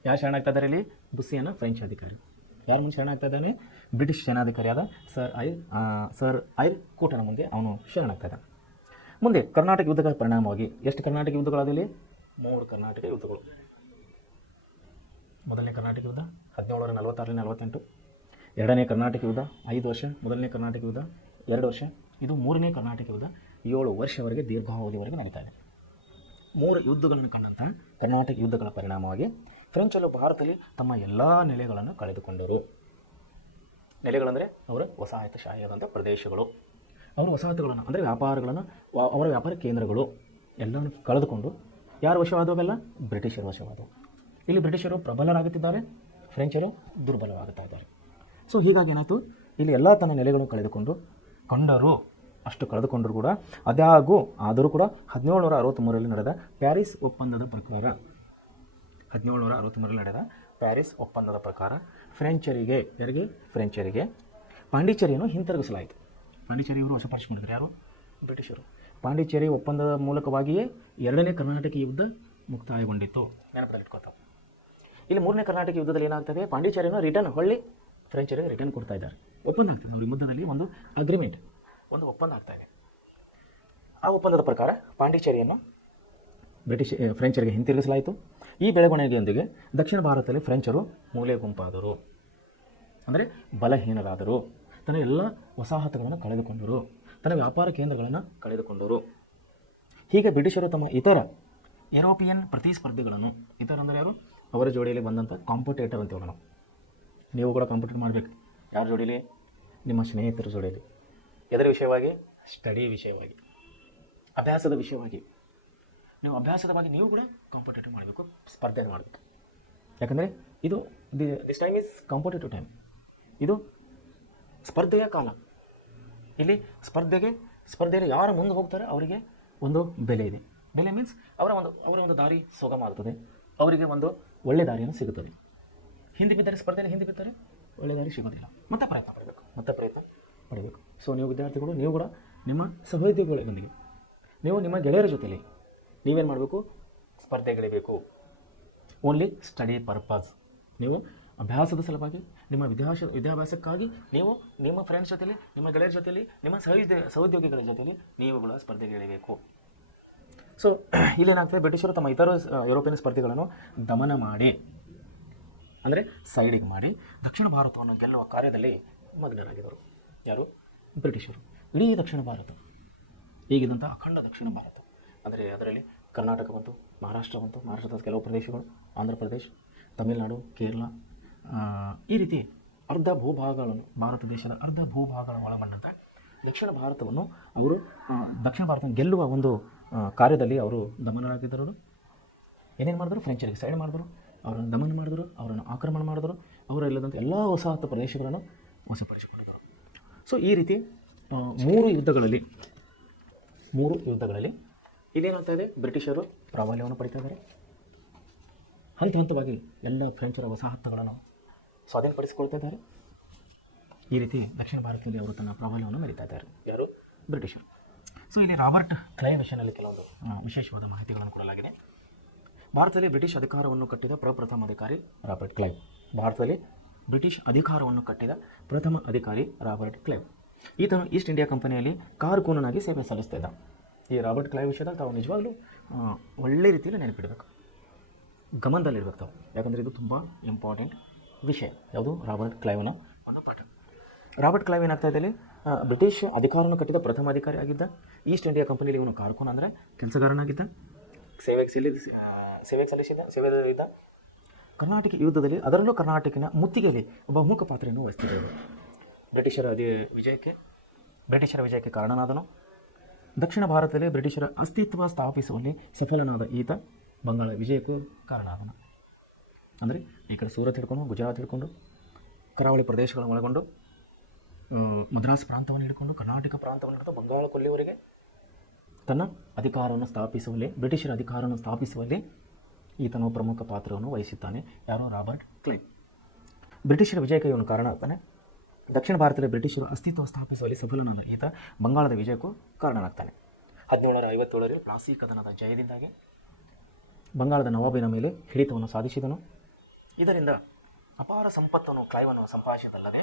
ಯಾರು ಶರಣಾಗ್ತಾ ಇದ್ದಾರೆ ಇಲ್ಲಿ? ಬುಸ್ಸಿಯನ್ನು ಫ್ರೆಂಚ್ ಅಧಿಕಾರಿ. ಯಾರ ಮುಂದೆ ಶರಣಾಗ್ತಾ ಇದ್ದಾನೆ? ಬ್ರಿಟಿಷ್ ಸೇನಾಧಿಕಾರಿಯಾದ ಸರ್ ಐರ್ಕೂಟನ ಮುಂದೆ ಅವನು ಶರಣಾಗ್ತಾ ಇದ್ದಾನೆ. ಮುಂದೆ ಕರ್ನಾಟಕ ಯುದ್ಧಗಳ ಪರಿಣಾಮವಾಗಿ ಎಷ್ಟು ಕರ್ನಾಟಕ ಯುದ್ಧಗಳಾದಲ್ಲಿ? 3 ಕರ್ನಾಟಕ ಯುದ್ಧಗಳು. ಮೊದಲನೇ ಕರ್ನಾಟಕ ಯುದ್ಧ 1746-48, ಎರಡನೇ ಕರ್ನಾಟಕ ಯುದ್ಧ 5 ವರ್ಷ, ಮೊದಲನೇ ಕರ್ನಾಟಕ ಯುದ್ಧ 2 ವರ್ಷ, ಇದು ಮೂರನೇ ಕರ್ನಾಟಕ ಯುದ್ಧ 7 ವರ್ಷವರೆಗೆ ದೀರ್ಘಾವಧಿವರೆಗೆ ನಡೀತಾ ಇದೆ. 3 ಯುದ್ಧಗಳನ್ನು ಕಂಡಂಥ ಕರ್ನಾಟಕ ಯುದ್ಧಗಳ ಪರಿಣಾಮವಾಗಿ ಫ್ರೆಂಚರು ಭಾರತದಲ್ಲಿ ತಮ್ಮ ಎಲ್ಲ ನೆಲೆಗಳನ್ನು ಕಳೆದುಕೊಂಡರು. ನೆಲೆಗಳಂದರೆ ಅವರ ವಸಾಹತುಶಾಹಿಯಾದಂಥ ಪ್ರದೇಶಗಳು, ಅವರ ವಸಾಹತುಗಳನ್ನು ಅಂದರೆ ವ್ಯಾಪಾರಗಳನ್ನು, ಅವರ ವ್ಯಾಪಾರ ಕೇಂದ್ರಗಳು ಎಲ್ಲವನ್ನು ಕಳೆದುಕೊಂಡು ಯಾರು ವಶವಾದವೆಲ್ಲ? ಬ್ರಿಟಿಷರು ವಶವಾದವು. ಇಲ್ಲಿ ಬ್ರಿಟಿಷರು ಪ್ರಬಲರಾಗುತ್ತಿದ್ದಾರೆ, ಫ್ರೆಂಚರು ದುರ್ಬಲವಾಗುತ್ತಾ ಇದ್ದಾರೆ. ಸೊ ಹೀಗಾಗಿ ಏನಾಯಿತು, ಇಲ್ಲಿ ಎಲ್ಲ ತನ್ನ ನೆಲೆಗಳನ್ನು ಕಳೆದುಕೊಂಡರೂ ಕಳೆದುಕೊಂಡರೂ ಕೂಡ ಆದರೂ ಕೂಡ 1763ರಲ್ಲಿ ನಡೆದ ಪ್ಯಾರಿಸ್ ಒಪ್ಪಂದದ ಪ್ರಕಾರ 1763ರಲ್ಲಿ ನಡೆದ ಪ್ಯಾರಿಸ್ ಒಪ್ಪಂದದ ಪ್ರಕಾರ ಫ್ರೆಂಚರಿಗೆ ಪಾಂಡಿಚೇರಿಯನ್ನು ಹಿಂತಿರುಗಿಸಲಾಯಿತು. ಪಾಂಡಿಚೇರಿ ಇವರು ವಶಪಡಿಸಿಕೊಂಡಿದ್ದಾರೆ ಯಾರು? ಬ್ರಿಟಿಷರು. ಪಾಂಡಿಚೇರಿ ಒಪ್ಪಂದದ ಮೂಲಕವಾಗಿಯೇ 2ನೇ ಕರ್ನಾಟಕ ಯುದ್ಧ ಮುಕ್ತಾಯಗೊಂಡಿತ್ತು. ನೆನಪಲ್ಲಿಟ್ಕೋತಾವೆ. ಇಲ್ಲಿ 3ನೇ ಕರ್ನಾಟಕ ಯುದ್ಧದಲ್ಲಿ ಏನಾಗ್ತದೆ? ಪಾಂಡಿಚೇರಿಯನ್ನು ಫ್ರೆಂಚರಿಗೆ ರಿಟರ್ನ್ ಕೊಡ್ತಾ ಇದ್ದಾರೆ. ಒಪ್ಪಂದ ಆಗ್ತದೆ ನೋಡಿ, ಯುದ್ಧದಲ್ಲಿ ಒಂದು ಅಗ್ರಿಮೆಂಟ್, ಒಂದು ಒಪ್ಪಂದ ಆಗ್ತಾ ಇದೆ. ಆ ಒಪ್ಪಂದದ ಪ್ರಕಾರ ಪಾಂಡಿಚೇರಿಯನ್ನು ಫ್ರೆಂಚರಿಗೆ ಹಿಂತಿರುಗಿಸಲಾಯಿತು. ಈ ಬೆಳವಣಿಗೆಯೊಂದಿಗೆ ದಕ್ಷಿಣ ಭಾರತದಲ್ಲಿ ಫ್ರೆಂಚರು ಮೂಲೆ ಗುಂಪಾದರು, ಅಂದರೆ ಬಲಹೀನರಾದರು, ತನ್ನ ಎಲ್ಲ ವಸಾಹತುಗಳನ್ನು ಕಳೆದುಕೊಂಡರು, ತನ್ನ ವ್ಯಾಪಾರ ಕೇಂದ್ರಗಳನ್ನು ಕಳೆದುಕೊಂಡರು. ಹೀಗೆ ಬ್ರಿಟಿಷರು ತಮ್ಮ ಇತರ ಯುರೋಪಿಯನ್ ಪ್ರತಿಸ್ಪರ್ಧಿಗಳನ್ನು, ಇತರ ಅಂದರೆ ಯಾರು? ಅವರ ಜೋಡಿಯಲ್ಲಿ ಬಂದಂಥ ಕಾಂಪಿಟೇಟರ್ ಅಂತ ಹೇಳೋಣ. ನೀವು ಕೂಡ ಕಾಂಪಿಟೇಟ್ ಮಾಡಬೇಕು. ಯಾರ ಜೋಡಿಲಿ? ನಿಮ್ಮ ಸ್ನೇಹಿತರ ಜೋಡಿಯಲ್ಲಿ. ಎದರ ವಿಷಯವಾಗಿ? ಸ್ಟಡಿ ವಿಷಯವಾಗಿ, ಅಭ್ಯಾಸದ ವಿಷಯವಾಗಿ. ನೀವು ಅಭ್ಯಾಸದ ಬಗ್ಗೆ ನೀವು ಕೂಡ ಕಾಂಪಿಟೇಟಿವ್ ಮಾಡಬೇಕು, ಸ್ಪರ್ಧೆ ಮಾಡಬೇಕು. ಯಾಕಂದರೆ ಇದು this time is competitive time. ಇದು ಸ್ಪರ್ಧೆಯ ಕಾಲ. ಇಲ್ಲಿ ಸ್ಪರ್ಧೆಯಲ್ಲಿ ಯಾರು ಮುಂದೆ ಹೋಗ್ತಾರೆ ಅವರಿಗೆ ಒಂದು ಬೆಲೆ ಇದೆ. ಬೆಲೆ ಮೀನ್ಸ್ ಅವರ ಒಂದು ದಾರಿ ಸುಗಮ ಆಗ್ತದೆ, ಅವರಿಗೆ ಒಂದು ಒಳ್ಳೆ ದಾರಿಯನ್ನು ಸಿಗುತ್ತದೆ. ಸ್ಪರ್ಧೆಯಲ್ಲಿ ಹಿಂದೆ ಬಿದ್ದರೆ ಒಳ್ಳೆ ದಾರಿ ಸಿಗೋದಿಲ್ಲ. ಮತ್ತೆ ಪ್ರಯತ್ನ ಪಡಬೇಕು. ಸೊ ನೀವು ವಿದ್ಯಾರ್ಥಿಗಳು, ನೀವು ಕೂಡ ನಿಮ್ಮ ಸಹೋದ್ಯೋಗಿಗಳೊಂದಿಗೆ, ನೀವು ನಿಮ್ಮ ಗೆಳೆಯರ ಜೊತೆಯಲ್ಲಿ ನೀವೇನು ಮಾಡಬೇಕು? ಸ್ಪರ್ಧೆಗಳಿಬೇಕು. Only study purpose. ನೀವು ಅಭ್ಯಾಸದ ಸಲುವಾಗಿ, ನಿಮ್ಮ ವಿದ್ಯಾಭ್ಯಾಸಕ್ಕಾಗಿ ನೀವು ನಿಮ್ಮ ಫ್ರೆಂಡ್ಸ್ ಜೊತೆಲಿ, ನಿಮ್ಮ ಗೆಳೆಯರ ಜೊತೆಲಿ, ನಿಮ್ಮ ಸಹೋದ್ಯೋಗಿಗಳ ಜೊತೆಲಿ ನೀವುಗಳ ಸ್ಪರ್ಧೆಗಳಿಬೇಕು. ಸೊ ಇಲ್ಲೇನಾಗ್ತದೆ? ಬ್ರಿಟಿಷರು ತಮ್ಮ ಇತರ ಯುರೋಪಿಯನ್ ಸ್ಪರ್ಧೆಗಳನ್ನು ದಮನ ಮಾಡಿ ಅಂದರೆ ಸೈಡಿಗೆ ಮಾಡಿ ದಕ್ಷಿಣ ಭಾರತವನ್ನು ಗೆಲ್ಲುವ ಕಾರ್ಯದಲ್ಲಿ ಮಗ್ನರಾಗಿದ್ದರು. ಯಾರು? ಬ್ರಿಟಿಷರು. ಇಡೀ ದಕ್ಷಿಣ ಭಾರತ, ಈಗಿದ್ದಂಥ ಅಖಂಡ ದಕ್ಷಿಣ ಭಾರತ, ಅಂದರೆ ಅದರಲ್ಲಿ ಕರ್ನಾಟಕ ಬಂತು, ಮಹಾರಾಷ್ಟ್ರ ಬಂತು, ಮಹಾರಾಷ್ಟ್ರದ ಕೆಲವು ಪ್ರದೇಶಗಳು, ಆಂಧ್ರ ಪ್ರದೇಶ್, ತಮಿಳುನಾಡು, ಕೇರಳ, ಈ ರೀತಿ ಅರ್ಧ ಭೂಭಾಗಗಳನ್ನು, ಭಾರತ ದೇಶದ ಅರ್ಧ ಭೂಭಾಗಗಳನ್ನು ಒಳಗೊಂಡಂಥ ದಕ್ಷಿಣ ಭಾರತವನ್ನು ಅವರು ದಕ್ಷಿಣ ಭಾರತ ಗೆಲ್ಲುವ ಒಂದು ಕಾರ್ಯದಲ್ಲಿ ಅವರು ದಮನರಾಗಿದ್ದರು. ಏನೇನು ಮಾಡಿದ್ರು? ಫ್ರೆಂಚರಿಗೆ ಸೈಡ್ ಮಾಡಿದ್ರು, ಅವರನ್ನು ದಮನ ಮಾಡಿದ್ರು, ಅವರನ್ನು ಆಕ್ರಮಣ ಮಾಡಿದ್ರು, ಅವರಲ್ಲಿದ್ದಂಥ ಎಲ್ಲ ವಸಾಹತು ಪ್ರದೇಶಗಳನ್ನು ವಶಪಡಿಸಿಕೊಂಡಿದ್ದರು. ಸೊ ಈ ರೀತಿ ಮೂರು ಯುದ್ಧಗಳಲ್ಲಿ ಇಲ್ಲೇನಾಗ್ತಾ ಇದೆ? ಬ್ರಿಟಿಷರು ಪ್ರಾಬಲ್ಯವನ್ನು ಪಡಿತಾ ಇದ್ದಾರೆ. ಹಂತ ಹಂತವಾಗಿ ಎಲ್ಲ ಫ್ರೆಂಚರ ವಸಾಹತುಗಳನ್ನು ಸ್ವಾಧೀನಪಡಿಸಿಕೊಳ್ತಾ ಇದ್ದಾರೆ. ಈ ರೀತಿ ದಕ್ಷಿಣ ಭಾರತದಲ್ಲಿ ಅವರು ತನ್ನ ಪ್ರಾಬಲ್ಯವನ್ನು ಮೆರೀತಾ ಇದ್ದಾರೆ. ಯಾರು? ಬ್ರಿಟಿಷರು. ಸೊ ಇಲ್ಲಿ ರಾಬರ್ಟ್ ಕ್ಲೈವ್ ವಿಷಯದಲ್ಲಿ ಕೆಲವೊಂದು ವಿಶೇಷವಾದ ಮಾಹಿತಿಗಳನ್ನು ಕೊಡಲಾಗಿದೆ. ಭಾರತದಲ್ಲಿ ಬ್ರಿಟಿಷ್ ಅಧಿಕಾರವನ್ನು ಕಟ್ಟಿದ ಪ್ರಥಮ ಅಧಿಕಾರಿ ರಾಬರ್ಟ್ ಕ್ಲೈವ್. ಭಾರತದಲ್ಲಿ ಬ್ರಿಟಿಷ್ ಅಧಿಕಾರವನ್ನು ಕಟ್ಟಿದ ಪ್ರಥಮ ಅಧಿಕಾರಿ ರಾಬರ್ಟ್ ಕ್ಲೈವ್. ಈತನು ಈಸ್ಟ್ ಇಂಡಿಯಾ ಕಂಪನಿಯಲ್ಲಿ ಕಾರುಕೂನನಾಗಿ ಸೇವೆ ಸಲ್ಲಿಸ್ತಾ ಇದ್ದ. ಈ ರಾಬರ್ಟ್ ಕ್ಲೈವ್ ವಿಷಯದಲ್ಲಿ ತಾವು ನಿಜವಾಗ್ಲೂ ಒಳ್ಳೆ ರೀತಿಯಲ್ಲಿ ನೆನಪಿಡಬೇಕು, ಗಮನದಲ್ಲಿರ್ಬೇಕು ತಾವು, ಯಾಕಂದರೆ ಇದು ತುಂಬ ಇಂಪಾರ್ಟೆಂಟ್ ವಿಷಯ. ಯಾವುದು? ರಾಬರ್ಟ್ ಕ್ಲೈವ್ನ ಒಂದು ಪಾಠ. ರಾಬರ್ಟ್ ಕ್ಲೈವ್ ಏನಾಗ್ತಾ ಇದೆ? ಬ್ರಿಟಿಷ್ ಅಧಿಕಾರವನ್ನು ಕಟ್ಟಿದ ಪ್ರಥಮ ಅಧಿಕಾರಿ ಆಗಿದ್ದ. ಈಸ್ಟ್ ಇಂಡಿಯಾ ಕಂಪನಿಯಲ್ಲಿ ಇವನು ಕಾರುಕೂನ ಅಂದರೆ ಕೆಲಸಗಾರನಾಗಿದ್ದ, ಸೇವೆಯಿದ್ದ. ಕರ್ನಾಟಕ ಯುದ್ಧದಲ್ಲಿ, ಅದರಲ್ಲೂ ಕರ್ನಾಟಕಿನ ಮುತ್ತಿಗೆಯಲ್ಲಿ ಬಹುಮುಖ ಪಾತ್ರವನ್ನು ವಹಿಸ್ತಿದ್ದರು. ಬ್ರಿಟಿಷರ ವಿಜಯಕ್ಕೆ ಕಾರಣನಾದನು. ದಕ್ಷಿಣ ಭಾರತದಲ್ಲಿ ಬ್ರಿಟಿಷರ ಅಸ್ತಿತ್ವ ಸ್ಥಾಪಿಸುವಲ್ಲಿ ಸಫಲನಾದ ಈತ ಬಂಗಾಳ ವಿಜಯಕ್ಕೂ ಕಾರಣ ಆದನು. ಅಂದರೆ ಈ ಕಡೆ ಸೂರತ್ ಹಿಡ್ಕೊಂಡು, ಗುಜರಾತ್ ಹಿಡ್ಕೊಂಡು, ಕರಾವಳಿ ಪ್ರದೇಶಗಳನ್ನು ಒಳಗೊಂಡು, ಮದ್ರಾಸ್ ಪ್ರಾಂತವನ್ನು ಹಿಡ್ಕೊಂಡು, ಕರ್ನಾಟಕ ಪ್ರಾಂತವನ್ನು ಹಿಡಿದು ಬಂಗಾಳ ಕೊಲ್ಲಿಯವರೆಗೆ ತನ್ನ ಅಧಿಕಾರವನ್ನು ಸ್ಥಾಪಿಸುವಲ್ಲಿ, ಬ್ರಿಟಿಷರ ಅಧಿಕಾರವನ್ನು ಸ್ಥಾಪಿಸುವಲ್ಲಿ ಈತನು ಪ್ರಮುಖ ಪಾತ್ರವನ್ನು ವಹಿಸುತ್ತಾನೆ. ಯಾರು? Robert Clive. ಬ್ರಿಟಿಷರ ವಿಜಯಕ್ಕೆ ಇವನು ಕಾರಣ ಆಗ್ತಾನೆ. ದಕ್ಷಿಣ ಭಾರತದಲ್ಲಿ ಬ್ರಿಟಿಷರು ಅಸ್ತಿತ್ವ ಸ್ಥಾಪಿಸುವಲ್ಲಿ ಸಫಲನಾದ ಈತ ಬಂಗಾಳದ ವಿಜಯಕ್ಕೂ ಕಾರಣನಾಗ್ತಾನೆ. 1757ರಲ್ಲಿ ಪ್ಲಾಸಿ ಕದನದ ಜಯದಿಂದಾಗಿ ಬಂಗಾಳದ ನವಾಬಿನ ಮೇಲೆ ಹಿಡಿತವನ್ನು ಸಾಧಿಸಿದನು. ಇದರಿಂದ ಅಪಾರ ಸಂಪತ್ತನ್ನು ಕ್ಲೈವನ್ನು ಸಂಪಾದಿಸಿದಲ್ಲದೆ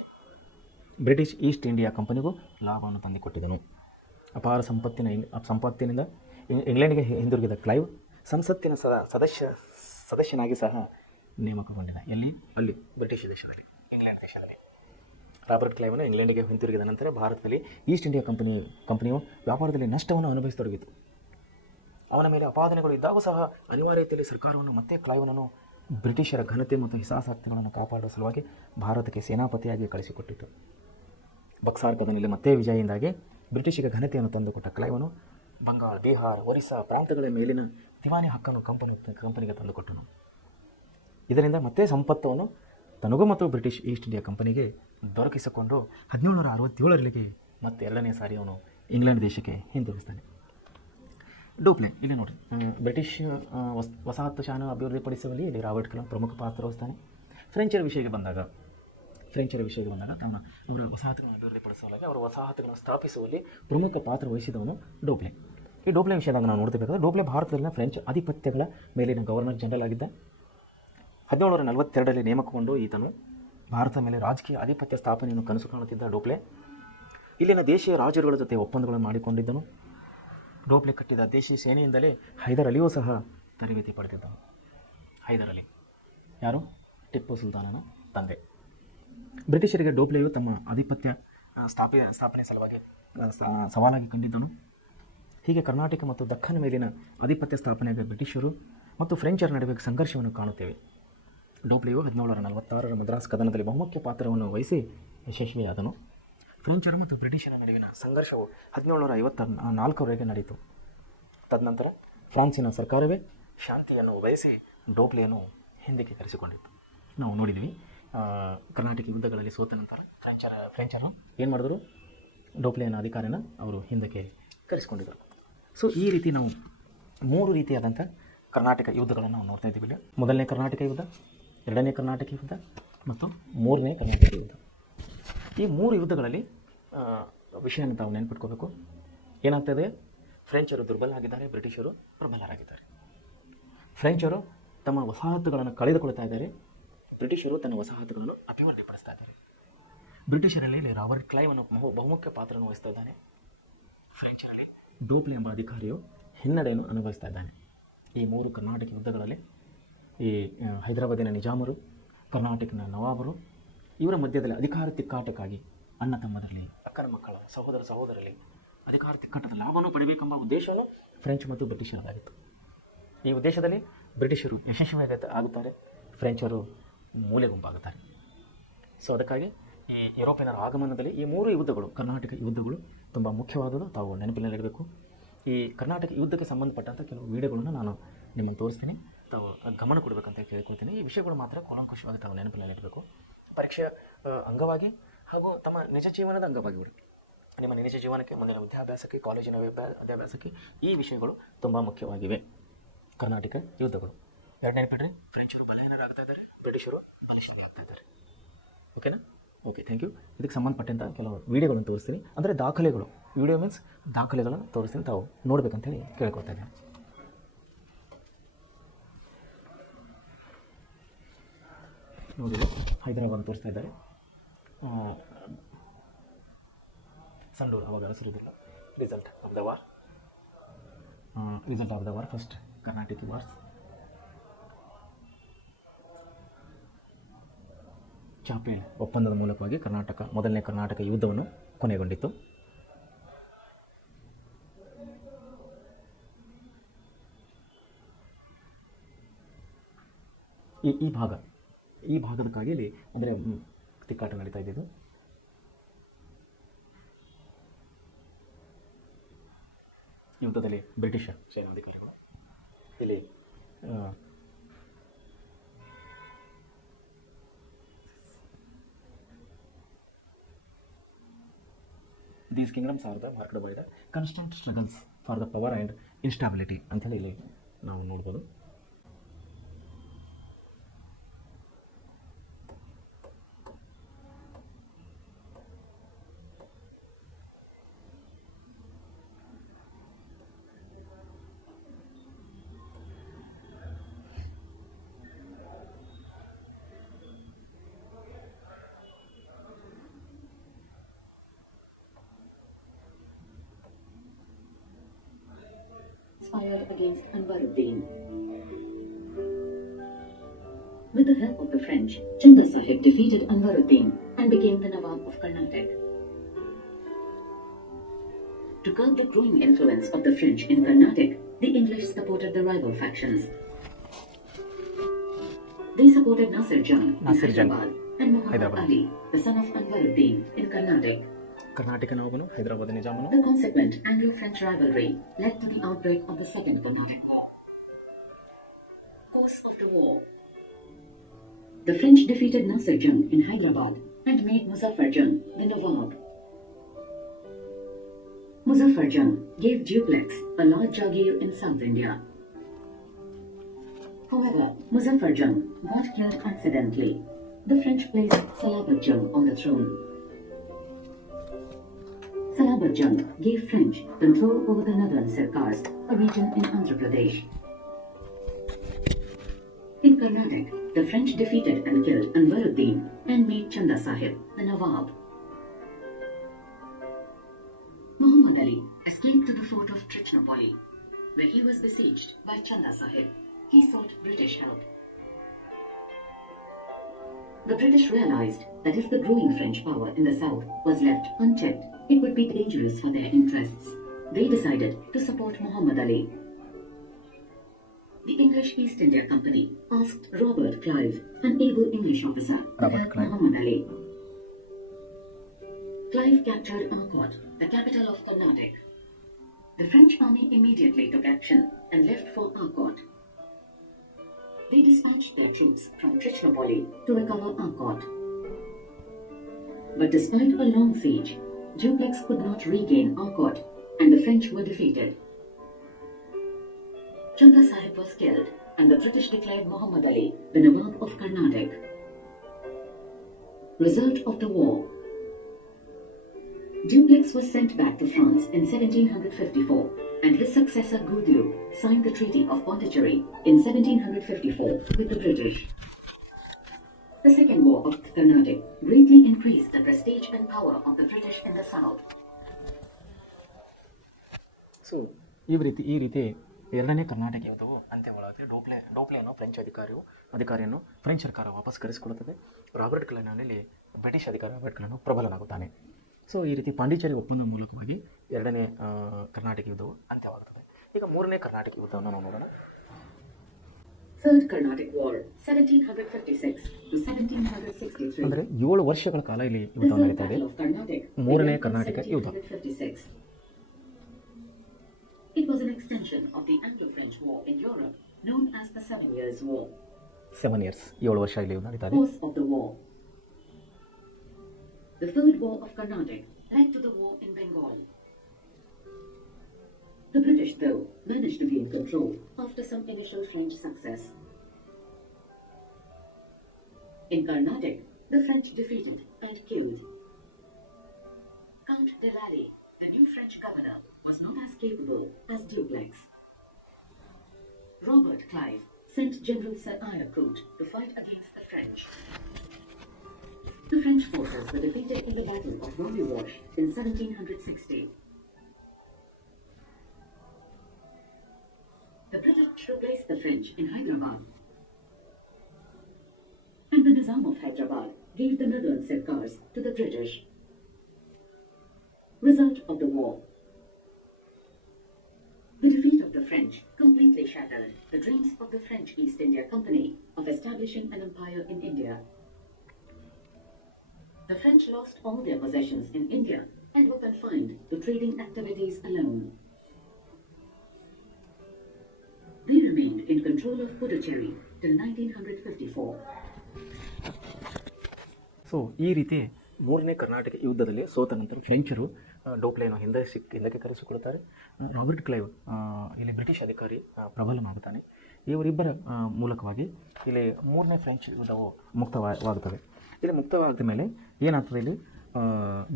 ಬ್ರಿಟಿಷ್ ಈಸ್ಟ್ ಇಂಡಿಯಾ ಕಂಪನಿಗೂ ಲಾಭವನ್ನು ತಂದುಕೊಟ್ಟಿದನು. ಅಪಾರ ಸಂಪತ್ತಿನಿಂದ ಇಂಗ್ಲೆಂಡ್ಗೆ ಹಿಂದಿರುಗಿದ ಕ್ಲೈವ್ ಸಂಸತ್ತಿನ ಸದಸ್ಯನಾಗಿ ಸಹ ನೇಮಕಗೊಂಡಿದ್ದ. ಅಲ್ಲಿ ಬ್ರಿಟಿಷ್ ದೇಶದಲ್ಲಿ, ಇಂಗ್ಲೆಂಡ್ ದೇಶದಲ್ಲಿ. ರಾಬರ್ಟ್ ಕ್ಲೈವ್ನ ಇಂಗ್ಲೆಂಡಿಗೆ ಹಿಂತಿರುಗಿದ ನಂತರ ಭಾರತದಲ್ಲಿ ಈಸ್ಟ್ ಇಂಡಿಯಾ ಕಂಪನಿಯು ವ್ಯಾಪಾರದಲ್ಲಿ ನಷ್ಟವನ್ನು ಅನುಭವಿಸತೊಡಗಿತು. ಅವನ ಮೇಲೆ ಅಪಾದನೆಗಳು ಇದ್ದಾಗೂ ಸಹ ಅನಿವಾರ್ಯತೆಯಲ್ಲಿ ಸರ್ಕಾರವನ್ನು ಮತ್ತೆ ಕ್ಲೈವ್ನನ್ನು ಬ್ರಿಟಿಷರ ಘನತೆ ಮತ್ತು ಹಿತಾಸಕ್ತಿಗಳನ್ನು ಕಾಪಾಡುವ ಸಲುವಾಗಿ ಭಾರತಕ್ಕೆ ಸೇನಾಪತಿಯಾಗಿ ಕಳಿಸಿಕೊಟ್ಟಿತು. ಬಕ್ಸಾರ್ ಕದನದಲ್ಲಿ ಮತ್ತೆ ವಿಜಯದಿಂದಾಗಿ ಬ್ರಿಟಿಷಿಗೆ ಘನತೆಯನ್ನು ತಂದುಕೊಟ್ಟ ಕ್ಲೈವನು ಬಂಗಾಳ, ಬಿಹಾರ, ಒರಿಸ್ಸಾ ಪ್ರಾಂತಗಳ ಮೇಲಿನ ದಿವಾನಿ ಹಕ್ಕನ್ನು ಕಂಪನಿಗೆ ತಂದುಕೊಟ್ಟನು. ಇದರಿಂದ ಮತ್ತೆ ಸಂಪತ್ತನ್ನು ತನಗೂ ಮತ್ತು ಬ್ರಿಟಿಷ್ ಈಸ್ಟ್ ಇಂಡಿಯಾ ಕಂಪನಿಗೆ ದೊರಕಿಸಿಕೊಂಡು 1767ರಲ್ಲಿ ಮತ್ತೆ ಎರಡನೇ ಸಾರಿ ಅವನು ಇಂಗ್ಲೆಂಡ್ ದೇಶಕ್ಕೆ ಹಿಂದಿರುಗಿಸ್ತಾನೆ. ಡೂಪ್ಲೆ ಇಲ್ಲಿ ನೋಡಿ, ಬ್ರಿಟಿಷ್ ವಸಾಹತುಶಾಹಿ ಅಭಿವೃದ್ಧಿಪಡಿಸುವಲ್ಲಿ ಇಲ್ಲಿ ರಾಬರ್ಟ್ ಕ್ಲೈವ್ ಪ್ರಮುಖ ಪಾತ್ರ ವಹಿಸ್ತಾನೆ. ಫ್ರೆಂಚರ ವಿಷಯಕ್ಕೆ ಬಂದಾಗ ಅವರ ವಸಾಹತುಗಳನ್ನು ಅಭಿವೃದ್ಧಿಪಡಿಸುವಲ್ಲಿ, ಅವರ ವಸಾಹತುಗಳನ್ನು ಸ್ಥಾಪಿಸುವಲ್ಲಿ ಪ್ರಮುಖ ಪಾತ್ರ ವಹಿಸಿದವನು ಡೂಪ್ಲೆ. ಈ ಡೂಪ್ಲೆ ವಿಷಯದಾಗ ನಾವು ನೋಡ್ತಿರ್ಬೇಕಾದ್ರೆ, ಡೂಪ್ಲೆ ಭಾರತದಲ್ಲಿನ ಫ್ರೆಂಚ್ ಆಧಿಪತ್ಯಗಳ ಮೇಲಿನ ಗವರ್ನರ್ ಜನರಲ್ ಆಗಿದ್ದ. 1742ರಲ್ಲಿ ನೇಮಕಗೊಂಡು ಈತನು ಭಾರತದ ಮೇಲೆ ರಾಜಕೀಯ ಆಧಿಪತ್ಯ ಸ್ಥಾಪನೆಯನ್ನು ಕನಸು ಕಾಣುತ್ತಿದ್ದ ಡೂಪ್ಲೆ ಇಲ್ಲಿನ ದೇಶೀಯ ರಾಜರುಗಳ ಜೊತೆ ಒಪ್ಪಂದಗಳನ್ನು ಮಾಡಿಕೊಂಡಿದ್ದನು. ಡೂಪ್ಲೆ ಕಟ್ಟಿದ ದೇಶೀಯ ಸೇನೆಯಿಂದಲೇ ಹೈದರ್ ಅಲಿಯೂ ಸಹ ತರಬೇತಿ ಪಡೆದಿದ್ದನು. ಹೈದರ್ ಅಲಿ ಯಾರು? ಟಿಪ್ಪು ಸುಲ್ತಾನನ ತಂದೆ. ಬ್ರಿಟಿಷರಿಗೆ ಡೂಪ್ಲೆಯು ತಮ್ಮ ಆಧಿಪತ್ಯ ಸ್ಥಾಪನೆ ಸಲುವಾಗಿ ಸವಾಲಾಗಿ ಕಂಡಿದ್ದನು. ಹೀಗೆ ಕರ್ನಾಟಕ ಮತ್ತು ದಕ್ಕನ್ ಮೇಲಿನ ಆಧಿಪತ್ಯ ಸ್ಥಾಪನೆಗೆ ಬ್ರಿಟಿಷರು ಮತ್ತು ಫ್ರೆಂಚರ ನಡುವೆ ಸಂಘರ್ಷವನ್ನು ಕಾಣುತ್ತೇವೆ. ಡೂಪ್ಲೆಯು 1746ರ ಮದ್ರಾಸ್ ಕದನದಲ್ಲಿ ಬಹುಮುಖ್ಯ ಪಾತ್ರವನ್ನು ವಹಿಸಿ ಯಶಸ್ವಿಯಾದನು. ಫ್ರೆಂಚರು ಮತ್ತು ಬ್ರಿಟಿಷರ ನಡುವಿನ ಸಂಘರ್ಷವು 1754ವರೆಗೆ ನಡೆಯಿತು. ತದನಂತರ ಫ್ರಾನ್ಸಿನ ಸರ್ಕಾರವೇ ಶಾಂತಿಯನ್ನು ಬಯಸಿ ಡೂಪ್ಲೆಯನ್ನು ಹಿಂದಕ್ಕೆ ಕರೆಸಿಕೊಂಡಿತ್ತು. ನಾವು ನೋಡಿದ್ವಿ, ಕರ್ನಾಟಕ ಯುದ್ಧಗಳಲ್ಲಿ ಸೋತ ನಂತರ ಫ್ರೆಂಚರು ಏನು ಮಾಡಿದ್ರು? ಡೂಪ್ಲೆಯನ್ನ ಅಧಿಕಾರಿನ ಅವರು ಹಿಂದಕ್ಕೆ ಕರೆಸಿಕೊಂಡಿದ್ದರು. ಸೊ ಈ ರೀತಿ ನಾವು 3 ರೀತಿಯಾದಂಥ ಕರ್ನಾಟಕ ಯುದ್ಧಗಳನ್ನು ನಾವು ನೋಡ್ತಾ ಇದ್ದೀವಿ. ಮೊದಲನೇ ಕರ್ನಾಟಕ ಯುದ್ಧ, ಎರಡನೇ ಕರ್ನಾಟಕ ಯುದ್ಧ ಮತ್ತು ಮೂರನೇ ಕರ್ನಾಟಕ ಯುದ್ಧ. ಈ 3 ಯುದ್ಧಗಳಲ್ಲಿ ವಿಷಯನ ತಾವು ನೆನ್ಪಿಟ್ಕೋಬೇಕು. ಏನಾಗ್ತದೆ? ಫ್ರೆಂಚರು ದುರ್ಬಲ ಆಗಿದ್ದಾರೆ, ಬ್ರಿಟಿಷರು ಪ್ರಬಲರಾಗಿದ್ದಾರೆ. ಫ್ರೆಂಚರು ತಮ್ಮ ವಸಾಹತುಗಳನ್ನು ಕಳೆದುಕೊಳ್ತಾ ಇದ್ದಾರೆ, ಬ್ರಿಟಿಷರು ತನ್ನ ವಸಾಹತುಗಳನ್ನು ಅಭಿವೃದ್ಧಿಪಡಿಸ್ತಾ ಇದ್ದಾರೆ. ಬ್ರಿಟಿಷರಲ್ಲಿ ಇಲ್ಲಿ ರಾಬರ್ಟ್ ಕ್ಲೈವ್ ಅನ್ನು ಬಹುಮುಖ್ಯ ಪಾತ್ರವನ್ನು ವಹಿಸ್ತಾ ಇದ್ದಾನೆ. ಫ್ರೆಂಚರಲ್ಲಿ ಡೂಪ್ಲೆ ಎಂಬ ಅಧಿಕಾರಿಯು ಹಿನ್ನಡೆಯನ್ನು ಅನುಭವಿಸ್ತಾ ಇದ್ದಾನೆ. ಈ 3 ಕರ್ನಾಟಕ ಯುದ್ಧಗಳಲ್ಲಿ ಈ ಹೈದರಾಬಾದಿನ ನಿಜಾಮರು, ಕರ್ನಾಟಕದ ನವಾಬರು ಇವರ ಮಧ್ಯದಲ್ಲಿ ಅಧಿಕಾರ ತಿಕ್ಕಾಟಕ್ಕಾಗಿ ಅಣ್ಣ ತಮ್ಮದರಲ್ಲಿ, ಅಕ್ಕನ ಮಕ್ಕಳ, ಸಹೋದರ ಸಹೋದರಲ್ಲಿ ಅಧಿಕಾರ ತಿಕ್ಕಾಟದ ಲಾಭವನ್ನು ಪಡೆಯಬೇಕೆಂಬ ಉದ್ದೇಶವನ್ನು ಫ್ರೆಂಚ್ ಮತ್ತು ಬ್ರಿಟಿಷರದಾಗಿತ್ತು. ಈ ಉದ್ದೇಶದಲ್ಲಿ ಬ್ರಿಟಿಷರು ಯಶಸ್ವಿಯಾಗಿ ಆಗುತ್ತಾರೆ, ಫ್ರೆಂಚರು ಮೂಲೆ ಗುಂಪಾಗುತ್ತಾರೆ. ಸೊ ಅದಕ್ಕಾಗಿ ಈ ಯುರೋಪಿಯನ್ನರ ಆಗಮನದಲ್ಲಿ ಈ 3 ಯುದ್ಧಗಳು, ಕರ್ನಾಟಕ ಯುದ್ಧಗಳು ತುಂಬ ಮುಖ್ಯವಾದದ್ದು, ತಾವು ನೆನಪಿನಲ್ಲಿಡಬೇಕು. ಈ ಕರ್ನಾಟಕ ಯುದ್ಧಕ್ಕೆ ಸಂಬಂಧಪಟ್ಟಂಥ ಕೆಲವು ವಿಡಿಯೋಗಳನ್ನು ನಾನು ನಿಮ್ಮನ್ನು ತೋರಿಸ್ತೀನಿ, ತಾವು ಗಮನ ಕೊಡಬೇಕಂತ ಕೇಳ್ಕೊಳ್ತೀನಿ. ಈ ವಿಷಯಗಳು ಮಾತ್ರ ಕೂಲಂಕುಷವಾಗಿ ತಾವು ನೆನಪಿನಲ್ಲಿಡಬೇಕು. ಪರೀಕ್ಷೆಯ ಅಂಗವಾಗಿ ಹಾಗೂ ತಮ್ಮ ನಿಜ ಜೀವನದ ಅಂಗವಾಗಿ ಬಿಡಿ, ನಿಮ್ಮ ನಿಜ ಜೀವನಕ್ಕೆ, ಮುಂದಿನ ವಿದ್ಯಾಭ್ಯಾಸಕ್ಕೆ, ಕಾಲೇಜಿನ ವಿದ್ಯಾಭ್ಯಾಸಕ್ಕೆ ಈ ವಿಷಯಗಳು ತುಂಬ ಮುಖ್ಯವಾಗಿವೆ. ಕರ್ನಾಟಕ ಯುದ್ಧಗಳು 2 ನೆನಪಿಡ್ರಿ, ಫ್ರೆಂಚರು ಬಲಹೀನರಾಗ್ತಾ ಇದ್ದಾರೆ, ಬ್ರಿಟಿಷರು ಬಲಿಷ್ಠರಾಗ್ತಾ ಇದ್ದಾರೆ. ಓಕೆನಾ? Okay, thank you. ಇದಕ್ಕೆ ಸಂಬಂಧಪಟ್ಟಂಥ ಕೆಲವು ವೀಡಿಯೋಗಳನ್ನು ತೋರಿಸ್ತೀನಿ, ಅಂದರೆ ದಾಖಲೆಗಳು, ವಿಡಿಯೋ ಮೀನ್ಸ್ ದಾಖಲೆಗಳನ್ನು ತೋರಿಸ್ತೀನಿ, ತಾವು ನೋಡಬೇಕಂತೇಳಿ ಕೇಳ್ಕೊಳ್ತಾ ಇದ್ದೀನಿ. ನೋಡಿ, ಹೈದರಾಬಾದ್ ತೋರಿಸ್ತಾ ಇದ್ದಾರೆ. ಸಂಡೂರು ಅವಾಗ ಹೆಸರಿದಿಲ್ಲ. Result of the war first Karnataka wars. Chapelle ಒಪ್ಪಂದದ ಮೂಲಕವಾಗಿ ಮೊದಲನೇ ಕರ್ನಾಟಕ ಯುದ್ಧವನ್ನು ಕೊನೆಗೊಂಡಿತು. ಈ ಭಾಗದಕ್ಕಾಗಿ ಇಲ್ಲಿ ಅಂದರೆ ತಿಕ್ಕಾಟ ನಡೀತಾ ಇದ್ದಿದ್ದು. ಯುದ್ಧದಲ್ಲಿ ಬ್ರಿಟಿಷ್ ಸೇನಾಧಿಕಾರಿಗಳು ಇಲ್ಲಿ These kingdoms are marked by the constant struggles for the power and instability ಅಂತೇಳಿ ಇಲ್ಲಿ ನಾವು ನೋಡ್ಬೋದು. Fired against Anwaruddin. With the help of the French, Chanda Sahib defeated Anwaruddin and became the Nawab of Karnataka. To curb the growing influence of the French in Karnataka, the English supported the rival factions. They supported Nasir Jang in Hyderabad and Muhammad Ali, the son of Anwaruddin, in Karnataka. Karnataka ನವಾಬನು ಹೈದರಾಬಾದ್ ನಿಜಾಮನು. The consequent Anglo-French rivalry led to the outbreak of the Second Carnatic War. Course of the war. The French defeated Nasir Jang in Hyderabad and made Muzaffar Jang the Nawab. Muzaffar Jang gave Duplex a large jagir in South India. However, Muzaffar Jang got killed accidentally. The French placed Salabat Jang on the throne. Salabat Jang gave French control over the Northern Sirkars, a region in Andhra Pradesh. In Karnataka, the French defeated and killed Anwaruddin and made Chanda Sahib the Nawab. Muhammad Ali escaped to the fort of Trichinopoli, where he was besieged by Chanda Sahib. He sought British help. The British realized that if the growing French power in the south was left unchecked, it would be dangerous for their interests. They decided to support Muhammad Ali. The English East India Company asked Robert Clive, an able English officer, to help Muhammad Ali. Clive captured Arcot, the capital of Karnataka. The French army immediately took action and left for Arcot. They dispatched their troops from Trichinopoli to recover Arcot. But despite a long siege, Duplex could not regain Arcot, and the French were defeated. Chanda Sahib was killed, and the British declared Muhammad Ali the Nawab of Karnataka. Result of the war. Duplex was sent back to France in 1754, and his successor Gudlu signed the Treaty of Pondicherry in 1754 with the British. The Second War of Carnatic greatly increased the prestige and power of the British in the south. So ಈ ರೀತಿ ಎರಡನೇ ಕರ್ನಾಟಕ ಯುದ್ಧವು ಅಂತ್ಯಗೊಳ್ಳುತ್ತೆ. ಡೋಪ್ಲೆ ಅನ್ನೋ French ಅಧಿಕಾರಿಯನ್ನು French ಸರ್ಕಾರ ವಾಪಸ್ ಕರೆಸಿಕೊಳ್ಳುತ್ತದೆ. Robert ಕ್ಲೈನಲ್ಲಿ British ಅಧಿಕಾರಿ Robert ಕ್ಲೈನು ಪ್ರಬಲನಾಗುತ್ತಾನೆ. So ಈ ರೀತಿ ಪಾಂಡಿಚೇರಿ ಒಪ್ಪಂದ ಮೂಲಕವಾಗಿ ಎರಡನೇ ಕರ್ನಾಟಕ ಯುದ್ಧವು ಅಂತ್ಯವಾಗುತ್ತದೆ. ಈಗ ಮೂರನೇ ಕರ್ನಾಟಕ ಯುದ್ಧವನ್ನು ನಾವು ನೋಡೋಣ. Third Carnatic War, 1756 to 1763. ಅಂದರೆ 7 ವರ್ಷಗಳ ಕಾಲ ಇಲ್ಲಿ The ಯುದ್ಧ Third ನಡೀತಾ ಇದೆ. Battle of Carnatic ಮೂರನೇ began in ಕರ್ನಾಟಕ ಯುದ್ಧ. 1756. It was an extension of the Anglo-French War in Europe, known as the 7 Years' War. 7 years, 7 ವರ್ಷ ಇಲ್ಲಿ ಯುದ್ಧ ನಡೀತಾ ಇದೆ. Cause of the war. The Third War of Carnatic led to the war in Bengal. The British, though, managed to gain control after some initial French success. In Carnatic, the French defeated and killed Count de Lally. The new French governor was not as capable as Dupleix. Robert Clive sent General Sir Eyre Coote to fight against the French. The French forces were defeated in the Battle of Romy Wash in 1760. The British replaced the French in Hyderabad, and the Nizam of Hyderabad gave the northern Sirkars to the British. Result of the war. The defeat of the French completely shattered the dreams of the French East India Company of establishing an empire in India. The French lost all their possessions in India and were confined to trading activities alone. They remained in control of Puducherry till 1954. So ಈ ರೀತಿ ಮೂರನೇ ಕರ್ನಾಟಕ ಯುದ್ಧದಲ್ಲಿ ಸೋತ ನಂತರ ಫ್ರೆಂಚರು ಡೋಪ್ಲೆಯನ್ನು ಹಿಂದಕ್ಕೆ ಕರೆಸಿಕೊಳ್ತಾರೆ. Robert Clive ಇಲ್ಲಿ British ಅಧಿಕಾರಿ ಪ್ರಬಲನಾಗುತ್ತಾನೆ. ಇವರಿಬ್ಬರ ಮೂಲಕವಾಗಿ ಇಲ್ಲಿ ಮೂರನೇ ಫ್ರೆಂಚ್ ಯುದ್ಧವು ಮುಕ್ತವಾಗುತ್ತದೆ. ಇಲ್ಲಿ ಮುಕ್ತವಾದ ಮೇಲೆ ಏನಾಗ್ತದೆ, ಇಲ್ಲಿ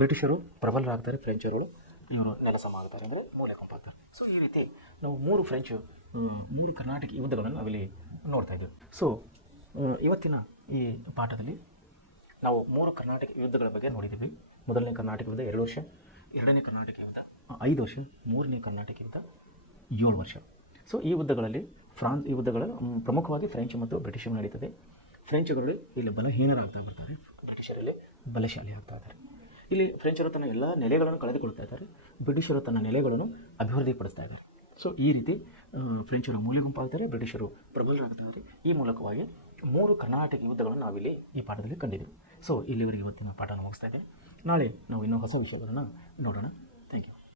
ಬ್ರಿಟಿಷರು ಪ್ರಬಲರಾಗ್ತಾರೆ, ಫ್ರೆಂಚರುಗಳು ಇವರು ನೆಲಸಮ ಆಗುತ್ತಾರೆ, ಅಂದರೆ ಮೂಲೆ ಕೊಂಪಾಗ್ತಾರೆ. ಸೊ ಈ ರೀತಿ ನಾವು ಮೂರು ಕರ್ನಾಟಕ ಯುದ್ಧಗಳನ್ನು ನಾವಿಲ್ಲಿ ನೋಡ್ತಾ ಇದ್ದೀವಿ. ಸೊ ಇವತ್ತಿನ ಈ ಪಾಠದಲ್ಲಿ ನಾವು 3 ಕರ್ನಾಟಕ ಯುದ್ಧಗಳ ಬಗ್ಗೆ ನೋಡಿದ್ದೀವಿ. ಮೊದಲನೇ ಕರ್ನಾಟಕ ಯುದ್ಧ 2 ವರ್ಷ, ಎರಡನೇ ಕರ್ನಾಟಕ ಯುದ್ಧ 5 ವರ್ಷ, ಮೂರನೇ ಕರ್ನಾಟಕ ಯುದ್ಧ 7 ವರ್ಷ. ಸೊ ಈ ಯುದ್ಧಗಳಲ್ಲಿ ಪ್ರಮುಖವಾಗಿ ಫ್ರೆಂಚ್ ಮತ್ತು ಬ್ರಿಟಿಷರು ನಡೀತದೆ. ಫ್ರೆಂಚ್ಗಳು ಇಲ್ಲಿ ಬಲಹೀನರಾಗ್ತಾ ಬರ್ತಾರೆ, ಬ್ರಿಟಿಷರಲ್ಲಿ ಬಲಶಾಲಿ ಆಗ್ತಾ ಇದ್ದಾರೆ. ಇಲ್ಲಿ ಫ್ರೆಂಚರು ತನ್ನ ಎಲ್ಲ ನೆಲೆಗಳನ್ನು ಕಳೆದುಕೊಳ್ತಾ ಇದ್ದಾರೆ, ಬ್ರಿಟಿಷರು ತನ್ನ ನೆಲೆಗಳನ್ನು ಅಭಿವೃದ್ಧಿಪಡಿಸ್ತಾ ಇದ್ದಾರೆ. ಸೊ ಈ ರೀತಿ ಫ್ರೆಂಚರು ಮೂಲೆಗುಂಪಾಗ್ತಾರೆ, ಬ್ರಿಟಿಷರು ಪ್ರಬಲರಾಗ್ತಾರೆ. ಈ ಮೂಲಕವಾಗಿ 3 ಕರ್ನಾಟಕ ಯುದ್ಧಗಳನ್ನು ನಾವಿಲ್ಲಿ ಈ ಪಾಠದಲ್ಲಿ ಕಂಡಿದ್ದೀವಿ. ಸೊ ಇಲ್ಲಿವರೆಗೆ ಇವತ್ತಿನ ಪಾಠನ ಮುಗಿಸ್ತಾ ಇದ್ದೇನೆ. ನಾಳೆ ನಾವು ಇನ್ನೂ ಹೊಸ ವಿಷಯಗಳನ್ನು ನೋಡೋಣ.